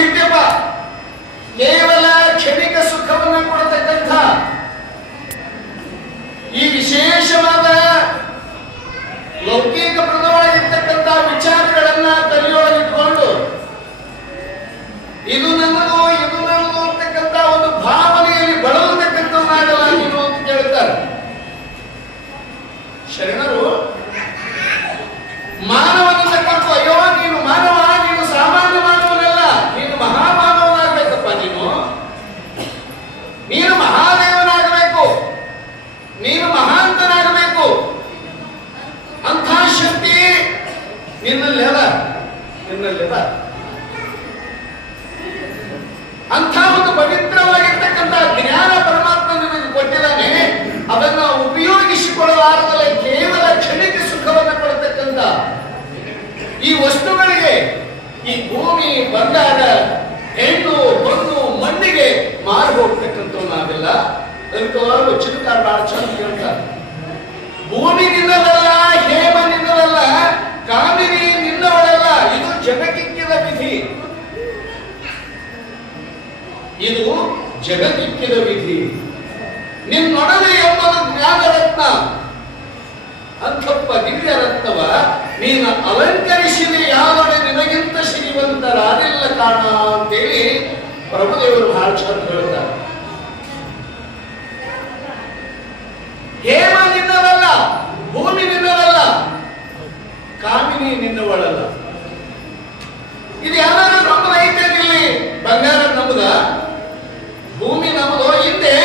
ಬಿಟ್ಟೆಪ್ಪ. ಕೇವಲ ಕ್ಷಣಿಕ ಸುಖವನ್ನ ಕೊಡತಕ್ಕಂಥ ಈ ವಿಶೇಷವಾದ ಲೌಕಿಕ ಪ್ರದವಾಗಿರ್ತಕ್ಕಂಥ ವಿಚಾರಗಳನ್ನ ತಲೆಯೊಳಗಿಟ್ಕೊಂಡು ಇದು ನನ್ನದು ಅಂತಕ್ಕಂಥ ಒಂದು ಭಾವನೆಯಲ್ಲಿ ಬಳಲತಕ್ಕಂಥವನಾಗಲ್ಲ ನೀನು ಅಂತ ಕೇಳ್ತಾರೆ ಶರಣರು. ಮಾನವನನ್ನ ಕರ್ತು, ಅಯ್ಯೋ ನೀನು ಮಾನವ, ನೀನು ಸಾಮಾನ್ಯ ಮಾನವನಲ್ಲ, ನೀನು ಮಹಾಮಾನವನಾಗಬೇಕಪ್ಪ, ನೀನು ಮಹಾದೇವನಾಗಬೇಕು, ನೀನು ಮಹಾಂತನಾಗಬೇಕು. ಅಂಥ ಶಕ್ತಿ ನಿನ್ನಲ್ಲಿ ಅದ. ಅಂಥ ಒಂದು ಪವಿತ್ರವಾಗಿರ್ತಕ್ಕಂಥ ಜ್ಞಾನ ಪರಮಾತ್ಮ ನಿಮಗೆ ಕೊಟ್ಟಿದ್ದಾನೆ. ಅದನ್ನು ಉಪಯೋಗಿಸಿಕೊಳ್ಳಲಾರದಲ್ಲೇ ಕೇವಲ ಕ್ಷಣಿಕ ಸುಖವನ್ನು ಕೊಡತಕ್ಕಂಥ ಈ ವಸ್ತುಗಳಿಗೆ, ಈ ಭೂಮಿ, ಬಂಗಾರ, ಹೆಣ್ಣು, ಹೊನ್ನು, ಮಣ್ಣಿಗೆ ಮಾರು ಹೋಗ್ತಕ್ಕಂಥವನ್ನಾಗಲ್ಲ. ಅದಕ್ಕೆ ಚಿತ್ರಕಾರ ಬಹಳ ಚಂದ ಹೇಳ್ತಾರೆ. ಭೂಮಿ ನಿನ್ನದಲ್ಲ, ಹೇಮ ನಿನ್ನದಲ್ಲ, ಕಾಮಿನಿ ನಿನ್ನವಳಲ್ಲ. ಇದು ಜಗಕ್ಕಿಕ್ಕಿದ ವಿಧಿ, ಇದು ಜಗಕ್ಕಿಕ್ಕಿದ ವಿಧಿ. ನಿನ್ನೊಡನೆ ಎಂಬುದು ಜ್ಞಾನ ರತ್ನ, ಅಂಥಪ್ಪ ದಿವ್ಯ ರತ್ನವ ನೀನು ಅಲಂಕರಿಸಿದೆ ಯಾವಡೆ ನಿನಗಿಂತ ಶ್ರೀಮಂತರಾದಿಲ್ಲ ಕಾಣ ಅಂತೇಳಿ ಪ್ರಭುದೇವರು ಬಹಳ ಚಂದ ಹೇಳ್ತಾರೆ. ಹೇಮ ನಿನ್ನವಲ್ಲ, ಭೂಮಿ ನಿನ್ನವಲ್ಲ, ಕಾಮಿನಿ ನಿನ್ನವಳಲ್ಲ. ಇದು ಯಾರು ನಮ್ಮದು ಐತೇನಿಲ್ಲಿ? ಬಂಗಾರ ನಮ್ಮದ, ಭೂಮಿ ನಮ್ಮದು. ಹಿಂದೆ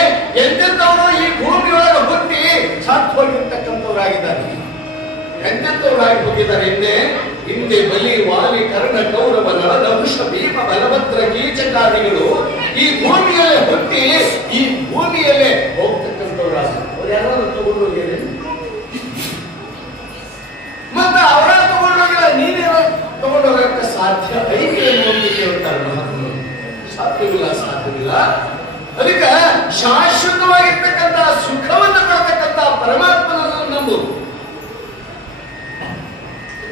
ಎಂತೆಂಥವರು ಈ ಭೂಮಿಯೊಳಗೆ ಹುಟ್ಟಿ ಸತ್ತು ಹೋಗಿರ್ತಕ್ಕಂಥವ್ರಾಗಿದ್ದಾರೆ, ಎಂತೆಂಥವ್ರಾಗಿ ಹೋಗಿದ್ದಾರೆ. ಹಿಂದೆ ಬಲಿ, ವಾಲಿ, ಕರ್ಣ, ಕೌರವ, ನಳ, ನಹುಷ, ಭೀಮ, ಬಲಭದ್ರ, ಕೀಚಕಾದಿಗಳು ಈ ಭೂಮಿಯಲ್ಲೇ ಹುಟ್ಟಿ ಈ ಭೂಮಿಯಲ್ಲೇ ಹೋಗ್ತಕ್ಕಂಥವ್ರಾಗ ಅವ್ರು ಯಾರು ತಗೊಂಡೋಗಿರಿ? ಮತ್ತೆ ಅವರ ತಗೊಂಡೋಗಿಲ್ಲ, ನೀನೇ ತಗೊಂಡೋಗಕ್ಕೆ ಸಾಧ್ಯ ಐತಿ ಅಂತ ಕೇಳ್ತಾರೆ ಮಹಾತ್ಮರು. ಸಾಧ್ಯವಿಲ್ಲ. ಅದಕ್ಕೆ ಶಾಶ್ವತವಾಗಿರ್ತಕ್ಕಂಥ ಸುಖವನ್ನು ಕೊಡತಕ್ಕಂಥ ಪರಮಾತ್ಮನನ್ನು ನಂಬು.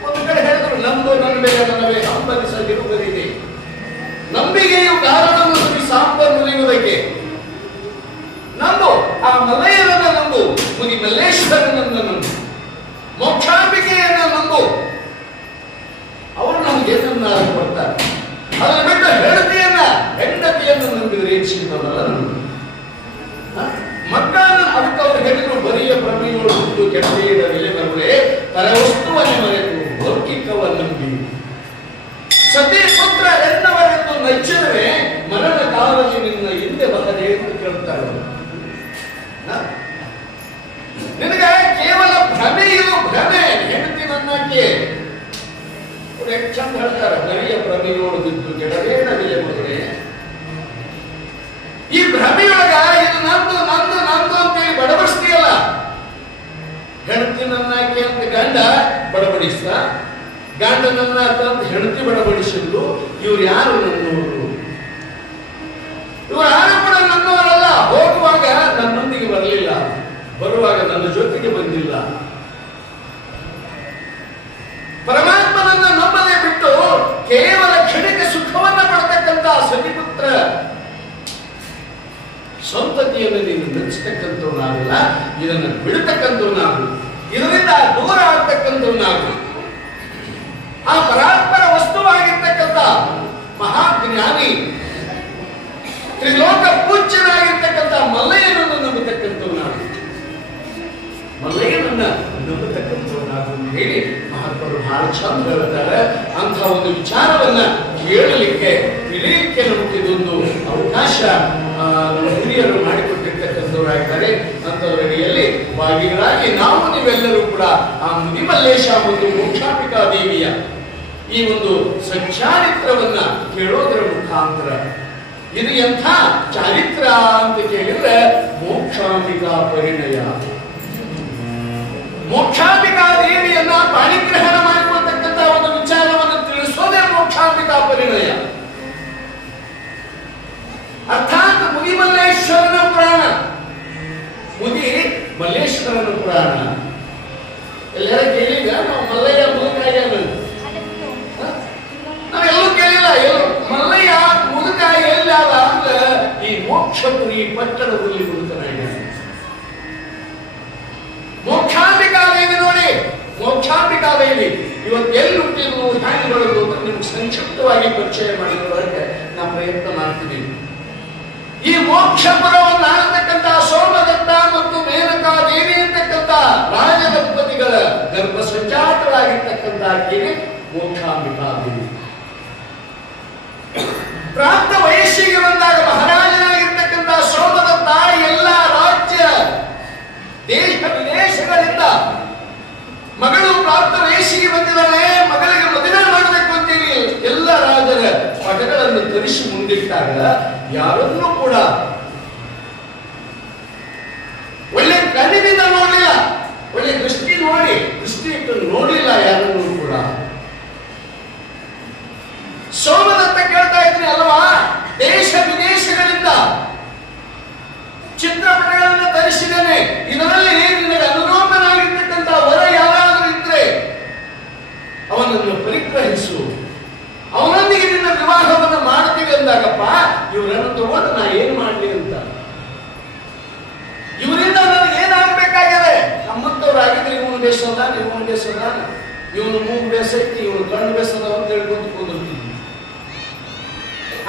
ಒಂದು ಕಡೆ ಹೇಳಿದ್ರು, ನಂಬು ನನ್ನವೇ ಹಂಬಲಿಸದಿರುವುದಿದೆ. ನಂಬಿಕೆಯು ಕಾರಣವನ್ನು ಸಾಂಬರಿಯುವುದಕ್ಕೆ ನಂಬು. ಆ ಮಲಯನನ್ನು ನಂಬು, ಮುನಿ ಮಲ್ಲೇಶ್ವರನನ್ನು ನಂಬು, ಮೋಕ್ಷಾಂಬಿಕೆಯನ್ನ ನಂಬು. ಅವರು ನಮ್ಗೆ ಏನನ್ನ ಕೊಡ್ತಾರೆ. ಅದರ ಬಿಟ್ಟು ಹೆಂಡತಿಯನ್ನು ನಂಬಿದ್ರೆ ಏನ್ ಸಿಗ್ತದಲ್ಲ. ಮಕ್ಕಳನ್ನು ಅದಕ್ಕೆ ಅವ್ರು ಹೇಳಿದ್ರು, ಬರಿಯ ಪ್ರಮೇಯಗಳು ಹುಟ್ಟು ಕೆಟ್ಟೆಯದ ಬೆಲೆ ಬರುವೆ, ಪರವಸ್ತುವನ್ನೇ ಮರೆತು ಲೌಕಿಕವನ್ನು ನಂಬಿ. ಸತಿ ಪುತ್ರ ಎನ್ನವರೆಂದು ನಚ್ಚಿದರೆ ಮರಣ ಕಾಲದಲ್ಲಿ ನಿನ್ನ ಹಿಂದೆ ಬರದೆ ಎಂದು ಕೇಳ್ತಾರೆ. ನಿನಗೆ ಕೇವಲ ಭ್ರಮೆಯು ಭ್ರಮೆ. ಹೆಂಡತಿ ನನ್ನಕ್ಕೆ ಚಂದ ಹೇಳ್ತಾರೆ, ಬರಿಯ ಪ್ರಮೇಯೋಡು ಬಿದ್ದು ಕೆಡವೇನ ಬೆಲೆ ಬರುವೆ. ಈ ಭ್ರಮೆಯೊಳಗ ಇದು ನಂದು ನಂದು ನಂದು ಅಂತೇಳಿ ಬಡಬಡಿಸ್ತೀಯಲ್ಲ. ಹೆಂಡತಿ ನನ್ನಾಕೆ ಅಂತ ಗಂಡ ಬಡಬಡಿಸ್ತ, ಗಂಡ ನನ್ನ ಅಂತ ಹೆಂಡತಿ ಬಡಬಡಿಸಿದ್ರು. ಇವ್ರು ಯಾರು? ನನ್ನವರು. ಇವರು ಯಾರು ಕೂಡ ನನ್ನವರಲ್ಲ. ಹೋಗುವಾಗ ನನ್ನೊಂದಿಗೆ ಬರಲಿಲ್ಲ, ಬರುವಾಗ ನನ್ನ ಜೊತೆಗೆ ಬಂದಿಲ್ಲ. ಪರಮಾತ್ಮನನ್ನು ನಂಬದೆ ಬಿಟ್ಟು ಕೇವಲ ಕ್ಷಣಿಕ ಸುಖವನ್ನ ಪಡತಕ್ಕಂಥ ಸತಿಪುತ್ರ ಸಂತತಿಯನ್ನು ನೀನು ನಡೆಸ್ತಕ್ಕಂಥವನಾಗಲ್ಲ. ಇದನ್ನು ಬಿಡತಕ್ಕಂಥವನಾಗು, ಇದರಿಂದ ದೂರ ಆಗ್ತಕ್ಕಂಥವನಾಗು. ಆ ಪರಾತ್ಪರ ವಸ್ತುವಾಗಿರ್ತಕ್ಕಂಥ ಮಹಾಜ್ಞಾನಿ, ತ್ರಿಲೋಕ ಪೂಜ್ಯನಾಗಿರ್ತಕ್ಕಂಥ ಮಲ್ಲಯ್ಯನನ್ನು ನಂಬತಕ್ಕಂಥವನಾಗು, ಮಲ್ಲಯ್ಯನನ್ನ ನಂಬತಕ್ಕಂಥವನಾಗು ಹೇಳಿ ಮಹಾತ್ಮರು ಬಹಳ ಚಂದ ಹೇಳ್ತಾರೆ. ಅಂಥ ಒಂದು ವಿಚಾರವನ್ನ ಕೇಳಲಿಕ್ಕೆ, ತಿಳಿಯಲಿಕ್ಕೆ ನಮಗೆ ಇದೊಂದು ಅವಕಾಶ ನಮ್ಮ ಹಿರಿಯರು ಮಾಡಿಕೊಟ್ಟಿರ್ತಕ್ಕಂಥವರಾಗಿದ್ದಾರೆ. ಅಂಥವರಡಿಯಲ್ಲಿ ಭಾಗಿಗಳಾಗಿ ನಾವು ನೀವೆಲ್ಲರೂ ಕೂಡ ಆ ಮುನಿಮಲ್ಲೇಶ ಮತ್ತು ಮೋಕ್ಷಾಂಬಿಕಾ ದೇವಿಯ ಈ ಒಂದು ಸಚ್ಚಾರಿತ್ರವನ್ನ ಕೇಳೋದರ ಮುಖಾಂತರ, ಇದು ಎಂಥ ಚಾರಿತ್ರ ಅಂತ ಕೇಳಿದ್ರೆ ಮೋಕ್ಷಾಂಬಿಕಾ ಪರಿಣಯ. ಮೋಕ್ಷಾಂಬಿಕಾ ದೇವಿಯನ್ನ ಪಾಣಿಗ್ರಹಣ ಮಾಡಿಕೊಳ್ತಕ್ಕಂಥ ಒಂದು ವಿಚಾರವನ್ನು ತಿಳಿಸೋದೇ ಮೋಕ್ಷಾಂಬಿಕಾ ಪರಿಣಯ. ಅರ್ಥಾತ್ ಮುನಿ ಮಲ್ಲೇಶ್ವರನ ಪುರಾಣ, ಮುನಿ ಮಲ್ಲೇಶ್ವರನ ಪುರಾಣ ಎಲ್ಲರ ಕೇಳಿದ. ನಾವು ಮಲ್ಲಯ್ಯ ಮೂಲಕ ನಾವೆಲ್ಲೂ ಕೇಳಿಲ್ಲ. ಮಲ್ಲಯ್ಯ ಮೋಕ್ಷಪುರಿ ಪಟ್ಟಣದಲ್ಲಿ ಕುಳಿತನಾಗಿದ್ದಾನೆ. ಮೋಕ್ಷಾಂಬಿಕಾದೇವಿ ನೋಡಿ, ಮೋಕ್ಷಾಂಬಿಕಾದೇವಿ ಇವತ್ತು ಎಲ್ಲಿ ಹುಟ್ಟಿದ್ರು, ಹ್ಯಾಂಗ್ ಬೆಳೆದು ಅಂತ ನಿಮ್ಗೆ ಸಂಕ್ಷಿಪ್ತವಾಗಿ ಪರಿಚಯ ಮಾಡಿಕೊಳ್ಳೋದಕ್ಕೆ ನಾವು ಪ್ರಯತ್ನ ಮಾಡ್ತಿದ್ದೀವಿ. ಈ ಮೋಕ್ಷಪುರವನ್ನು ಆಳತಕ್ಕಂಥ ಸೋಮದತ್ತ ಮತ್ತು ಮೇನಕಾ ದೇವಿ ಅಂತಕ್ಕಂಥ ರಾಜದಂಪತಿಗಳ ಗರ್ಭ ಸಂಜಾತರಾಗಿರ್ತಕ್ಕಂಥ ಆಕೆಗೆ ಮೋಕ್ಷಾಂಬಿಕಾ ದೇವಿ. ಪ್ರಾಪ್ತ ವಯಸ್ಸಿಗೆ ಬಂದಾಗ ಮಹಾರಾಜನಾಗಿರ್ತಕ್ಕಂಥ ಸೋಮದತ್ತ ಎಲ್ಲ ರಾಜ್ಯ ದೇಶ ವಿದೇಶಗಳಿಂದ ಮಗಳು ಪ್ರಾಪ್ತ ವಯಸ್ಸಿಗೆ ಬಂದಿದ್ದಾಳೆ, ಮಗಳಿಗೆ ಮದುವೆ ಮಾಡಬೇಕು ಅಂತೇಳಿ ಎಲ್ಲ ರಾಜರ ಪಟಗಳನ್ನು ತರಿಸಿ ಮುಂದಿಟ್ಟಾಗ ಯಾರನ್ನೂ ಕೂಡ ಒಳ್ಳೆ ಕಣ್ಣಿನಿಂದ ನೋಡಲಿಲ್ಲ, ಒಳ್ಳೆ ದೃಷ್ಟಿ ಇಟ್ಟು ನೋಡಲಿಲ್ಲ ಯಾರನ್ನೂ ಕೂಡ. ಸೋಮದತ್ತ ಕೇಳ್ತಾ ಇದ್ರಿ ಅಲ್ವಾ, ದೇಶ ವಿದೇಶಗಳಿಂದ ಚಿತ್ರಪಟಗಳನ್ನು ತರಿಸಿದ್ದೇನೆ, ಇದರಲ್ಲಿ ನಿನಗೆ ಅನುರೂಪನಾಗಿರ್ತಕ್ಕಂಥ ವರ ಯಾರಾದರೂ ಇದ್ರೆ ಅವನನ್ನು ಪರಿಗ್ರಹಿಸು, ಅವನೊಂದಿಗೆ ನಿನ್ನ ವಿವಾಹವನ್ನು ಮಾಡ್ತೀವಿ ಅಂದಾಗಪ್ಪ, ಇವರನ್ನು ತಗೊಂಡು ನಾ ಏನ್ ಮಾಡ್ಲಿ ಅಂತ. ಇವರಿಂದ ನನಗೆ ಏನಾಗಬೇಕಾಗಿದೆ, ನಮ್ಮಂತವ್ರಾಗಿದ್ರೆ ಇವನು ಬೇಸದ, ಇವನು ಬೇಸದ, ಇವನು ಮೂಗು ಬೇಸೈತಿ, ಇವನು ಕಣ್ಣು ಬೇಸದ ಅಂತ ಹೇಳ್ಕೊಂಡು ಕೂದಿರ್ತೀವಿ.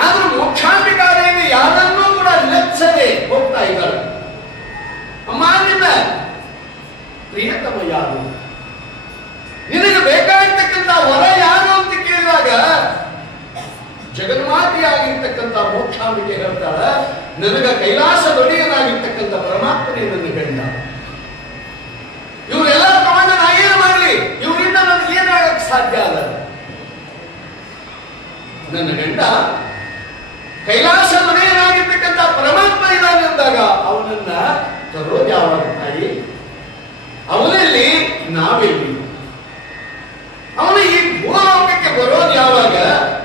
ಆದ್ರೂ ಮೋಕ್ಷಾಂಬಿಕಾದೇವಿ ಯಾರನ್ನೂ ಕೂಡ ನೆಚ್ಚದೆ ಹೋಗ್ತಾ ಇದ್ದಾಳೆ. ಅಮ್ಮ, ನಿನ್ನ ಪ್ರಿಯತಮ ಯಾರು, ನಿನಗೆ ಬೇಕಾಗಿರ್ತಕ್ಕಂಥ ವರ ಯಾರು ಅಂತ ಕೇಳಿದಾಗ ಜಗನ್ಮಾತೆಯಾಗಿರ್ತಕ್ಕಂಥ ಮೋಕ್ಷಾಂಬಿಕೆ ಹೇಳ್ತಾಳ, ನನಗ ಕೈಲಾಸ ಒಡೆಯನಾಗಿರ್ತಕ್ಕಂಥ ಪರಮಾತ್ಮನೇ ನನ್ನ ಗಂಡ. ಇವರೆಲ್ಲ ತಗೊಂಡ ನಾ ಏನು ಮಾಡಲಿ, ಇವರಿಂದ ನನಗೆ ಏನಾಗಕ್ಕೆ ಸಾಧ್ಯ ಅಲ್ಲ. ನನ್ನ ಗಂಡ ಕೈಲಾಸ ಒಡೆಯನಾಗಿರ್ತಕ್ಕಂಥ ಪರಮಾತ್ಮ ಇದ್ದಾನೆ ಅಂದಾಗ ಅವನನ್ನ ತರೋದು ಯಾವಾಗ ತಾಯಿ, ಅವನಲ್ಲಿ ನಾವೆಲ್ಲಿ, ಅವನು ಈ ಭೂಲೋಕಕ್ಕೆ ಬರೋದು ಯಾವಾಗ,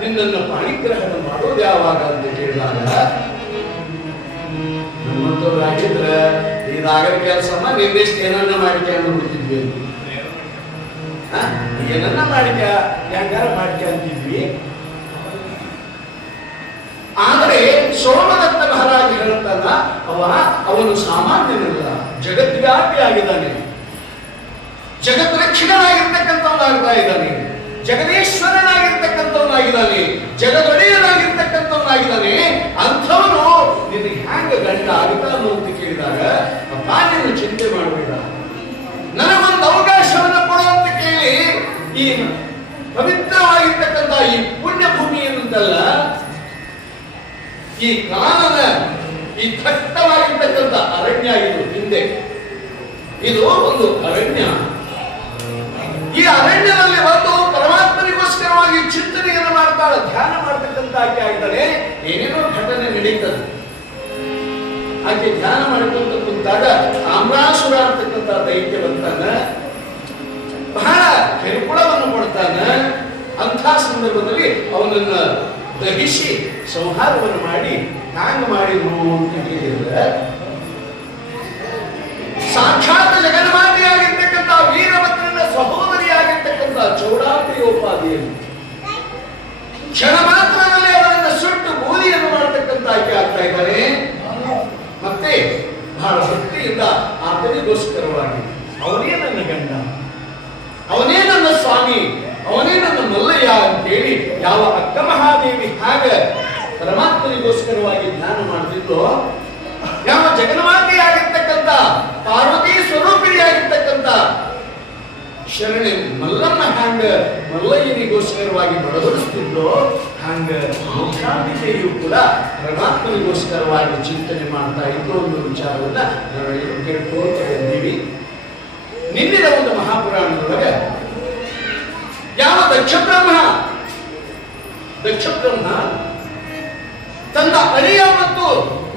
ನಿನ್ನನ್ನು ಪಾಣಿಗ್ರಹಣ ಮಾಡೋದು ಯಾವಾಗ ಅಂತ ಕೇಳಿದಾಗ ನಮ್ಮಂತವ್ರಾಗಿದ್ರೆ ಇದಾಗರ ಕೆಲಸಮ್ಮ ನಿರ್ದಿಷ್ಟ ಏನನ್ನ ಮಾಡಿಕೆ ಅಂತ ಬಿಡ್ತಿದ್ವಿ, ಏನನ್ನ ಮಾಡಿಕ ಯಾಕಾರ ಮಾಡಿಕೆ ಅಂತಿದ್ವಿ. ಆದರೆ ಸೋಮದತ್ತ ಮಹಾರಾಜ ಹೇಳ್ತಾನ, ಅವನು ಸಾಮಾನ್ಯನಲ್ಲ, ಜಗದ್ವ್ಯಾಪಿ ಆಗಿದ್ದಾನೆ, ಜಗತ್ ರಕ್ಷಕನಾಗಿರ್ತಕ್ಕಂಥವನಾಗ್ತಾ ಇದ್ದಾನೆ, ಜಗದೀಶ್ವರನಾಗಿರ್ತಕ್ಕಂಥವನಾಗಿದ್ದಾನೆ, ಜಗದೊಡೆಯನಾಗಿರ್ತಕ್ಕಂಥವನಾಗಿದ್ದಾನೆ. ಅಂಥವನು ನಿನಗೆ ಹ್ಯಾಂಗ ಗಂಡ ಆಗ್ತಾನು ಅಂತ ಕೇಳಿದಾಗ, ಅಪ್ಪ ನೀನು ಚಿಂತೆ ಮಾಡಬೇಡ, ನನಗೊಂದು ಅವಕಾಶವನ್ನು ಕೊಡು ಅಂತ ಕೇಳಿ ಈ ಪವಿತ್ರವಾಗಿರ್ತಕ್ಕಂಥ ಈ ಪುಣ್ಯ ಭೂಮಿ ಏನಂತಲ್ಲ, ಈ ಕಾನನ ಈ ದಟ್ಟವಾಗಿರ್ತಕ್ಕಂಥ ಅರಣ್ಯ, ಇದು ಹಿಂದೆ ಇದು ಒಂದು ಅರಣ್ಯ. ಈ ಅರಣ್ಯದಲ್ಲಿ ಒಂದು ಪರಮಾತ್ಮನಿಗೋಸ್ಕರವಾಗಿ ಚಿಂತನೆಯನ್ನು ಮಾಡ್ತಾಳೆ, ಧ್ಯಾನ ಮಾಡ್ತಕ್ಕಂಥ ಆಕೆ ಆಗಿದ್ದಾಳೆ. ಏನೇನೋ ಘಟನೆ ನಡೀತದೆ, ಆಕೆ ಧ್ಯಾನ ಮಾಡಿಕೊಂತ ಕುಂತಾಗ ತಾಮ್ರಾಸುರ ಅಂತಕ್ಕಂಥ ದೈತ್ಯ ಬರ್ತಾನ, ಬಹಳ ಕಿರುಕುಳವನ್ನು ಕೊಡ್ತಾನ. ಅಂಥ ಸಂದರ್ಭದಲ್ಲಿ ಅವನನ್ನ ದಹಿಸಿ ಸಂಹಾರವನ್ನು ಮಾಡಿ ಹ್ಯಾಂಗ ಮಾಡಿದ್ರು ಅಂತ ಕೇಳಿದ್ರೆ, ಸಾಕ್ಷಾತ್ ಜಗನ್ಮಾತೆಯಾಗಿರ್ತಕ್ಕಂಥ ವೀರಭದ್ರನ ಸಹೋದರಿಯಾಗಿರ್ತಕ್ಕಂಥ ಚೌಡಾಂಬಿಯೋಪಾದಿಯಲ್ಲಿ ಕ್ಷಣ ಮಾತ್ರದಲ್ಲಿ ಅವರನ್ನು ಸುಟ್ಟು ಬೂದಿಯನ್ನು ಮಾಡತಕ್ಕಂಥ ಆಕೆ ಆಗ್ತಾ ಇದ್ದಾರೆ. ಮತ್ತೆ ಬಹಳ ಭಕ್ತಿಯಿಂದ ಆತನಿಗೋಸ್ಕರವಾಗಿ ಅವನೇ ನನ್ನ ಗಂಡ, ಅವನೇ ನನ್ನ ಸ್ವಾಮಿ, ಅವನೇ ನನ್ನ ಮಲ್ಲಯ್ಯ ಅಂತೇಳಿ ಯಾವ ಅಕ್ಕ ಮಹಾದೇವಿ ಹಾಗೆ ಪರಮಾತ್ಮನಿಗೋಸ್ಕರವಾಗಿ ಧ್ಯಾನ ಮಾಡ್ತಿದ್ದೋ, ಯಾವ ಜಗನ್ಮಾತೆಯಾಗಿರ್ತಕ್ಕಂಥ ಪಾರ್ವತಿ ಸ್ವರೂಪಿಣಿಯಾಗಿರ್ತಕ್ಕಂಥ ಶರಣೆ ಮಲ್ಲಮ್ಮ ಹ್ಯಾಂಗ ಮಲ್ಲಯ್ಯನಿಗೋಸ್ಕರವಾಗಿ ಬಡಬಡಿಸ್ತಿದ್ದೋ, ಹಂಗ ಮೋಕ್ಷಾಂಬಿಕೆಯು ಕೂಡ ಪರಮಾತ್ಮನಿಗೋಸ್ಕರವಾಗಿ ಚಿಂತನೆ ಮಾಡ್ತಾ ಇದ್ದು ಒಂದು ವಿಚಾರವನ್ನ ನಾವೆಲ್ಲರೂ ಕೇಳ್ಕೊಳ್ತಾ ಇದ್ದೀವಿ. ನಿನ್ನಿನ ಒಂದು ಮಹಾಪುರಾಣದೊಳಗೆ ಯಾವ ದಕ್ಷ ಬ್ರಹ್ಮ ತನ್ನ ಅಳಿಯ ಮತ್ತು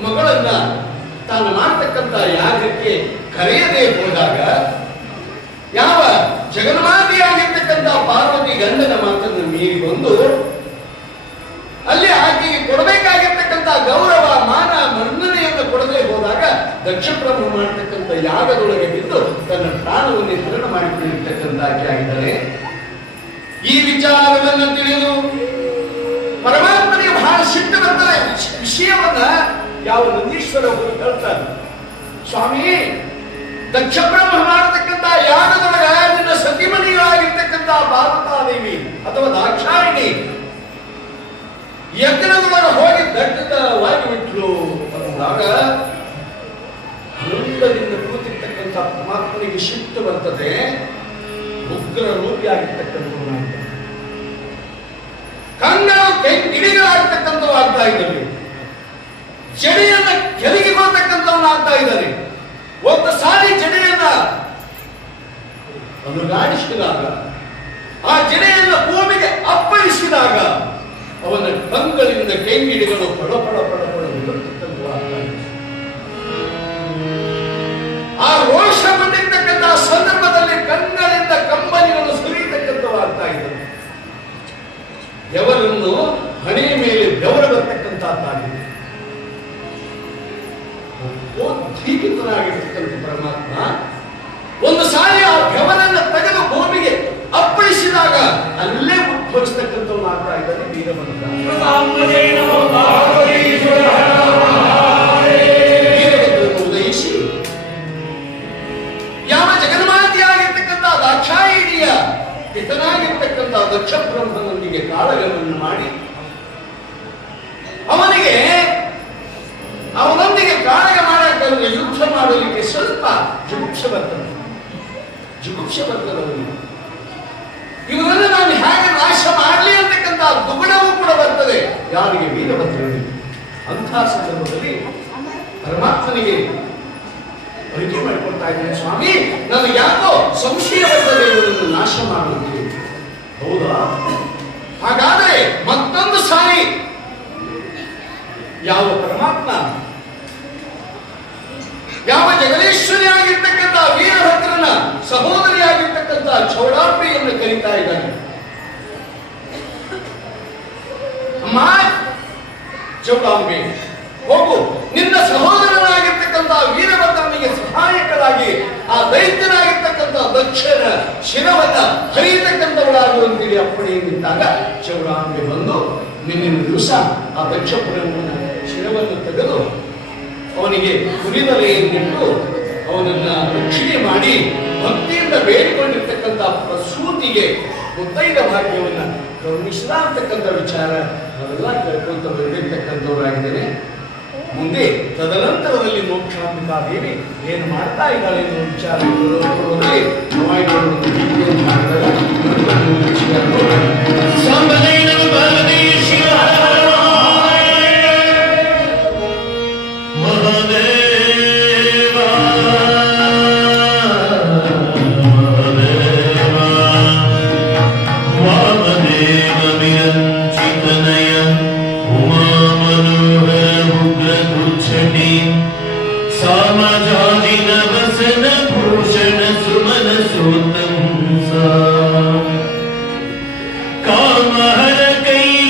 ಮಗಳನ್ನ ತಾನು ಮಾಡ್ತಕ್ಕಂಥ ಯಾಗಕ್ಕೆ ಕರೆಯದೇ ಹೋದಾಗ, ಯಾವ ಜಗನ್ಮಾತೆಯಾಗಿರ್ತಕ್ಕಂಥ ಪಾರ್ವತಿ ಗಂಡನ ಮಾತನ್ನು ಮೀರಿ ಬಂದು ಅಲ್ಲಿ ಆಕೆಗೆ ಕೊಡಬೇಕಾಗಿರ್ತಕ್ಕಂಥ ಗೌರವ ಮಾನ ಮನ್ನಣೆಯನ್ನು ಕೊಡದೇ ಹೋದಾಗ ದಕ್ಷ ಬ್ರಹ್ಮ ಮಾಡತಕ್ಕಂಥ ಯಾಗದೊಳಗೆ ಬಿದ್ದು ತನ್ನ ಪ್ರಾಣವನ್ನು ಹರಣ ಮಾಡಿಕೊಂಡಿರ್ತಕ್ಕಂಥ ಆಕೆ ಆಗಿದ್ದಾಳೆ. ಈ ವಿಚಾರವನ್ನು ತಿಳಿದು ಪರಮಾತ್ಮನಿಗೆ ಬಹಳ ಸಿಟ್ಟು ಬರ್ತದೆ. ವಿಷಯವನ್ನ ಯಾವ ನಂದೀಶ್ವರ ಹೋಗಿ ಹೇಳ್ತಾನೆ, ಸ್ವಾಮಿ ದಕ್ಷ ಬ್ರಹ್ಮ ಮಾಡತಕ್ಕಂತ ಯಾಗದೊಳಗ ನಿನ್ನ ಸತಿಮನಿಗಳಾಗಿರ್ತಕ್ಕಂಥ ಪಾರ್ವತಾದೇವಿ ಅಥವಾ ದಾಕ್ಷಾಯಿಣಿ ಯಜ್ಞದೊಳಗ ಹೋಗಿ ದಡ್ಡವಾಗಿ ಬಿಟ್ಲು ಅಂದಾಗ ಆನಂದದಿಂದ ಕೂತಿರ್ತಕ್ಕಂಥ ಪರಮಾತ್ಮನಿಗೆ ಶಿಫ್ಟ್ ಬರ್ತದೆ. ಉಗ್ರ ರೂಪಿಯಾಗಿರ್ತಕ್ಕಂಥವನ್ನ ಕಂಗಳು ಗಿಡಿಗಳಾಗ್ತಕ್ಕಂಥವು ಆಗ್ತಾ ಇದ್ದಾರೆ, ಜಡಿಯನ್ನ ಕೆಳಗೆ ಬರ್ತಕ್ಕಂಥವನ್ನ ಆಗ್ತಾ ಇದ್ದಾರೆ. ಒಂದು ಸಾರಿ ಜಡೆಯನ್ನ ಅನುಗಾಡಿಸಿದಾಗ, ಆ ಜಡೆಯನ್ನ ಭೂಮಿಗೆ ಅಪ್ಪಳಿಸಿದಾಗ ಅವನ ಕಂಗಳಿಂದ ಕೈಗಿಡಿಗಳು ಪಡ ಪಡ ಪಡ ಪಡ ಆ ರೋಷ ಬಂದಿರ್ತಕ್ಕಂಥ ಸಂದರ್ಭದಲ್ಲಿ ಕಂಗಳಿಂದ ಕಂಬನಿಗಳು ಸುರಿಯತಕ್ಕಂಥವಾಗ್ತಾ ಇದ್ದರು. ಬೆವರನ್ನು ಹಣೆಯ ಮೇಲೆ ಬೆವರ ಬರ್ತಕ್ಕಂಥದ್ದಾಗಿದೆ. ಧೀಕಿತನಾಗಿರ್ತಕ್ಕಂಥ ಪರಮಾತ್ಮ ಒಂದು ಸಾರಿ ಆ ಬೆವರನ್ನು ತೆಗೆದು ಭೂಮಿಗೆ ಅಪ್ಪಳಿಸಿದಾಗ ಅಲ್ಲೇ ಉದ್ಭವಿಸ್ತಕ್ಕಂಥವ್ನು ಆಗ್ತಾ ಇದ್ದಾನೆ ವೀರಭದ್ರ. ವೀರಭದ್ರನ್ನು ಉದಯಿಸಿ ಯಾವ ಜಗನ್ಮಾತೆಯಾಗಿರ್ತಕ್ಕಂಥ ದಾಕ್ಷಾಯಿಣಿಯ ಹಿತನಾಗಿರ್ತಕ್ಕಂಥ ದಕ್ಷ ಬ್ರಹ್ಮನೊಂದಿಗೆ ಕಾಳಗವನ್ನು ಮಾಡಿ ಅವನೊಂದಿಗೆ ಕಾಳಗ ಮಾಡಕ್ಕೆ ಯುದ್ಧ ಮಾಡಲಿಕ್ಕೆ ಸ್ವಲ್ಪ ಜುಗುಪ್ಸೆ ಬರ್ತದೆ. ಇವರನ್ನು ನಾನು ಹೇಗೆ ನಾಶ ಮಾಡಲಿ ಅಂತಕ್ಕಂಥ ದುಗುಡವೂ ಕೂಡ ಬರ್ತದೆ ಯಾರಿಗೆ? ವೀರಭದ್ರನಿಗೆ. ಅಂತಹ ಸಂದರ್ಭದಲ್ಲಿ ಪರಮಾತ್ಮನಿಗೆ ಅರಿಕೆ ಮಾಡಿಕೊಳ್ತಾ ಇದ್ದೇನೆ, ಸ್ವಾಮಿ ನನಗೆ ಯಾಕೋ ಸಂಶಯ ಬರ್ತದೆ ಇವರನ್ನು ನಾಶ ಮಾಡಲಿಕ್ಕೆ. ಹೌದಾ? ಹಾಗಾದರೆ ಮತ್ತೊಂದು ಸಾರಿ ಯಾವ ಪರಮಾತ್ಮ ಯಾವ ಜಗದೀಶ್ವರಿಯಾಗಿರ್ತಕ್ಕಂಥ ವೀರಭದ್ರನ ಸಹೋದರಿಯಾಗಿರ್ತಕ್ಕಂಥ ಚೌಡಾಂಬೆಯನ್ನು ಕರೀತಾ ಇದ್ದಾನೆ. ಅಮ್ಮ ಚೌಡಾಂಬೆ, ಹೋಗು, ನಿನ್ನ ಸಹೋದರನಾಗಿರ್ತಕ್ಕಂಥ ವೀರಭದ್ರನಿಗೆ ಸಹಾಯಕರಾಗಿ ಆ ದೈತ್ಯನಾಗಿರ್ತಕ್ಕಂಥ ದಕ್ಷನ ಶಿರವನ್ನ ಹರಿಯತಕ್ಕಂಥವಳಾಗುವಂತೇಳಿ ಅಪ್ಪಣೆ ನಿಂತಾಗ ಚೌಡಾಂಬೆ ಬಂದು ನಿನ್ನಿನ ದಿವಸ ಆ ದಕ್ಷ ಪುರವನ್ನ ಶಿರವನ್ನು ತೆಗೆದು ಅವನಿಗೆ ಕುರಿದಲೆಯನ್ನಿಟ್ಟು ಅವನನ್ನ ರಕ್ಷಣೆ ಮಾಡಿ ಭಕ್ತಿಯಿಂದ ಬೇಡಿಕೊಂಡಿರ್ತಕ್ಕಂಥ ಪ್ರಸೂತಿಗೆ ಮುತ್ತೈದ ಭಾಗ್ಯವನ್ನ ಕರುಣಿಸಿದ ಅಂತಕ್ಕಂಥ ವಿಚಾರ ನಾವೆಲ್ಲ ಕೇಳ್ಕೊಂತ ಬಂದಿರ್ತಕ್ಕಂಥವರಾಗಿದ್ದೇನೆ. ಮುಂದೆ ತದನಂತರದಲ್ಲಿ ಮೋಕ್ಷಾಂಬಿಕಾದೇವಿ ಏನು ಮಾಡ್ತಾ ಇದ್ದಾಳೆ ಎನ್ನುವ ವಿಚಾರ कामहर कई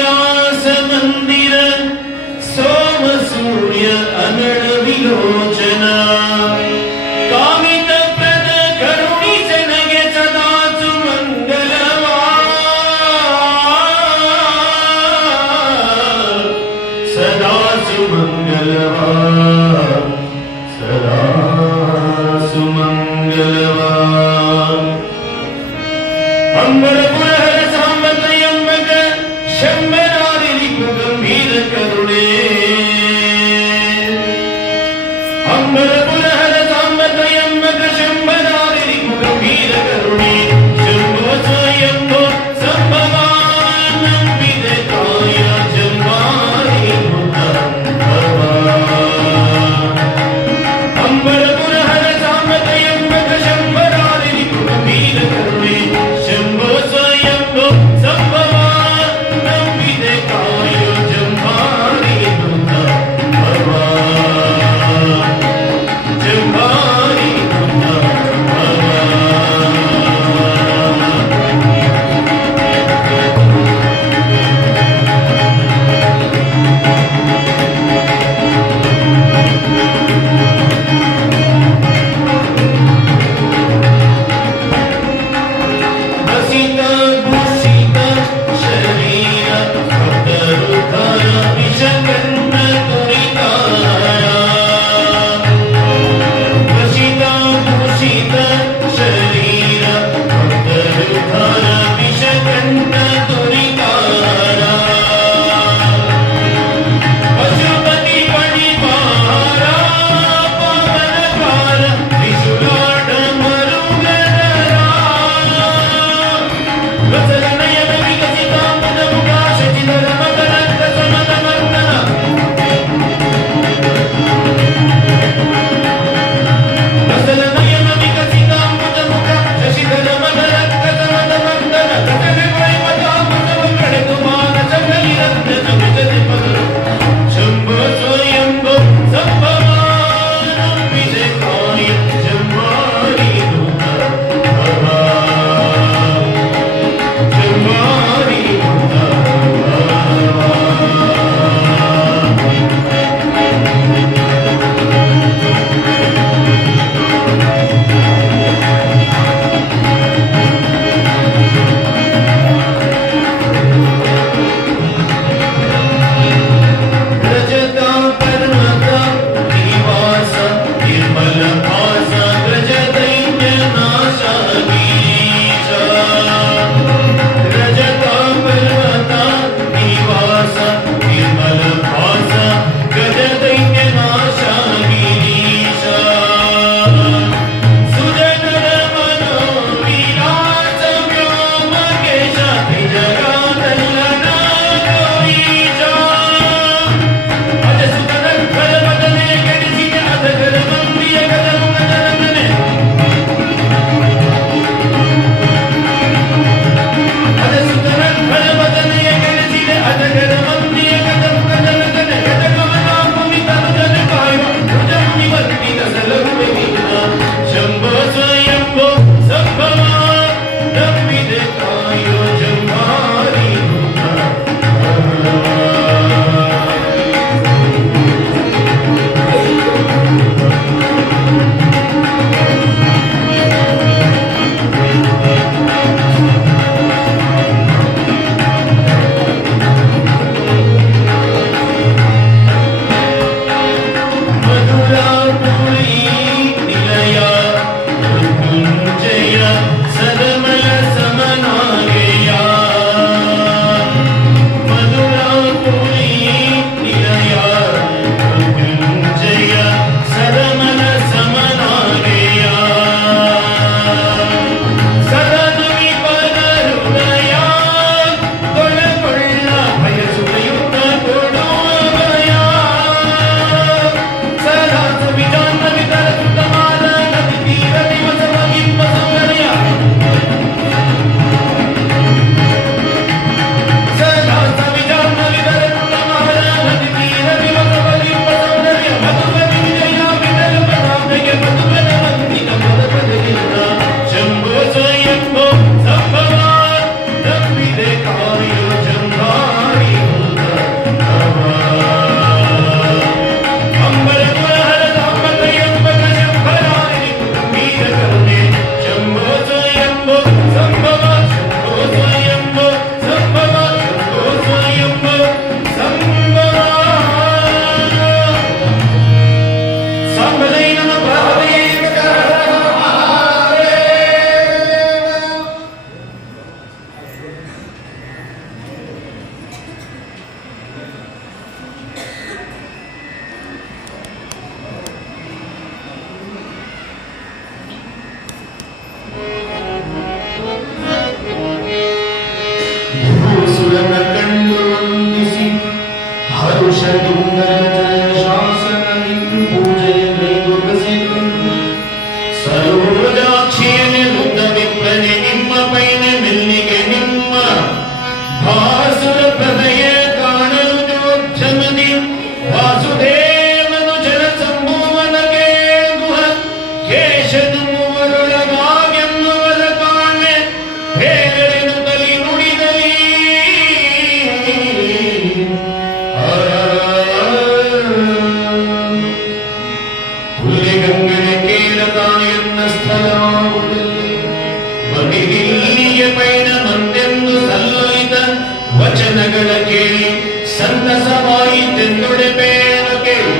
ಸಂತಸವಾಯಿತೆಂದೊಡೆ ಬೇನು ಕೇಳು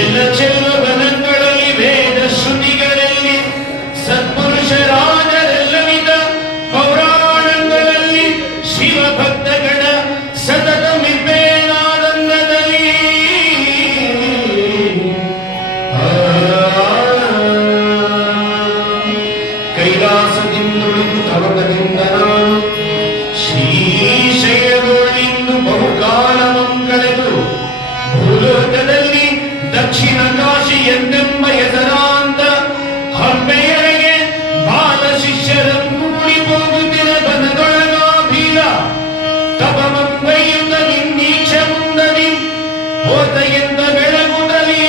ಎಲ್ಲ ಚೆಲ್ಲ ಬನಗಳಲ್ಲಿ ವೇದ ಶ್ರುತಿಗಳಲ್ಲಿ ಸತ್ಪುರುಷರಾಜರೆಲ್ಲವಿದ ಪೌರಾಣಗಳಲ್ಲಿ ಶಿವಭಕ್ತಗಳ ಸತತ ಮಿಪ್ಪೇನಾನಂದದಲ್ಲಿ ಕೈಲಾಸದಿಂದುಳಿದು ತವಕದಿಂದ ನಾನು ಶ್ರೀಶೈಲದೊಳಿಂದು ಬಹುಕಾಲವಂ ಕಳೆದು ಭೂಲೋಕದಲ್ಲಿ ದಕ್ಷಿಣ ಕಾಶಿ ಎಂದೆಂಬ ಹೆಸರಾಂತ ಹಂಪೆಯರೆಗೆ ಬಾಲ ಶಿಷ್ಯರನ್ನೂಡಿ ಹೋಗುತ್ತಿರ ಬನದೊಳಗಾಭೀರ ತಪಮಂಗೈಯುತ ನಿನ್ನೀಕ್ಷ ಮುಂದನಿ ಹೋತ ಎಂದ ಬೆಳಗುದಲಿ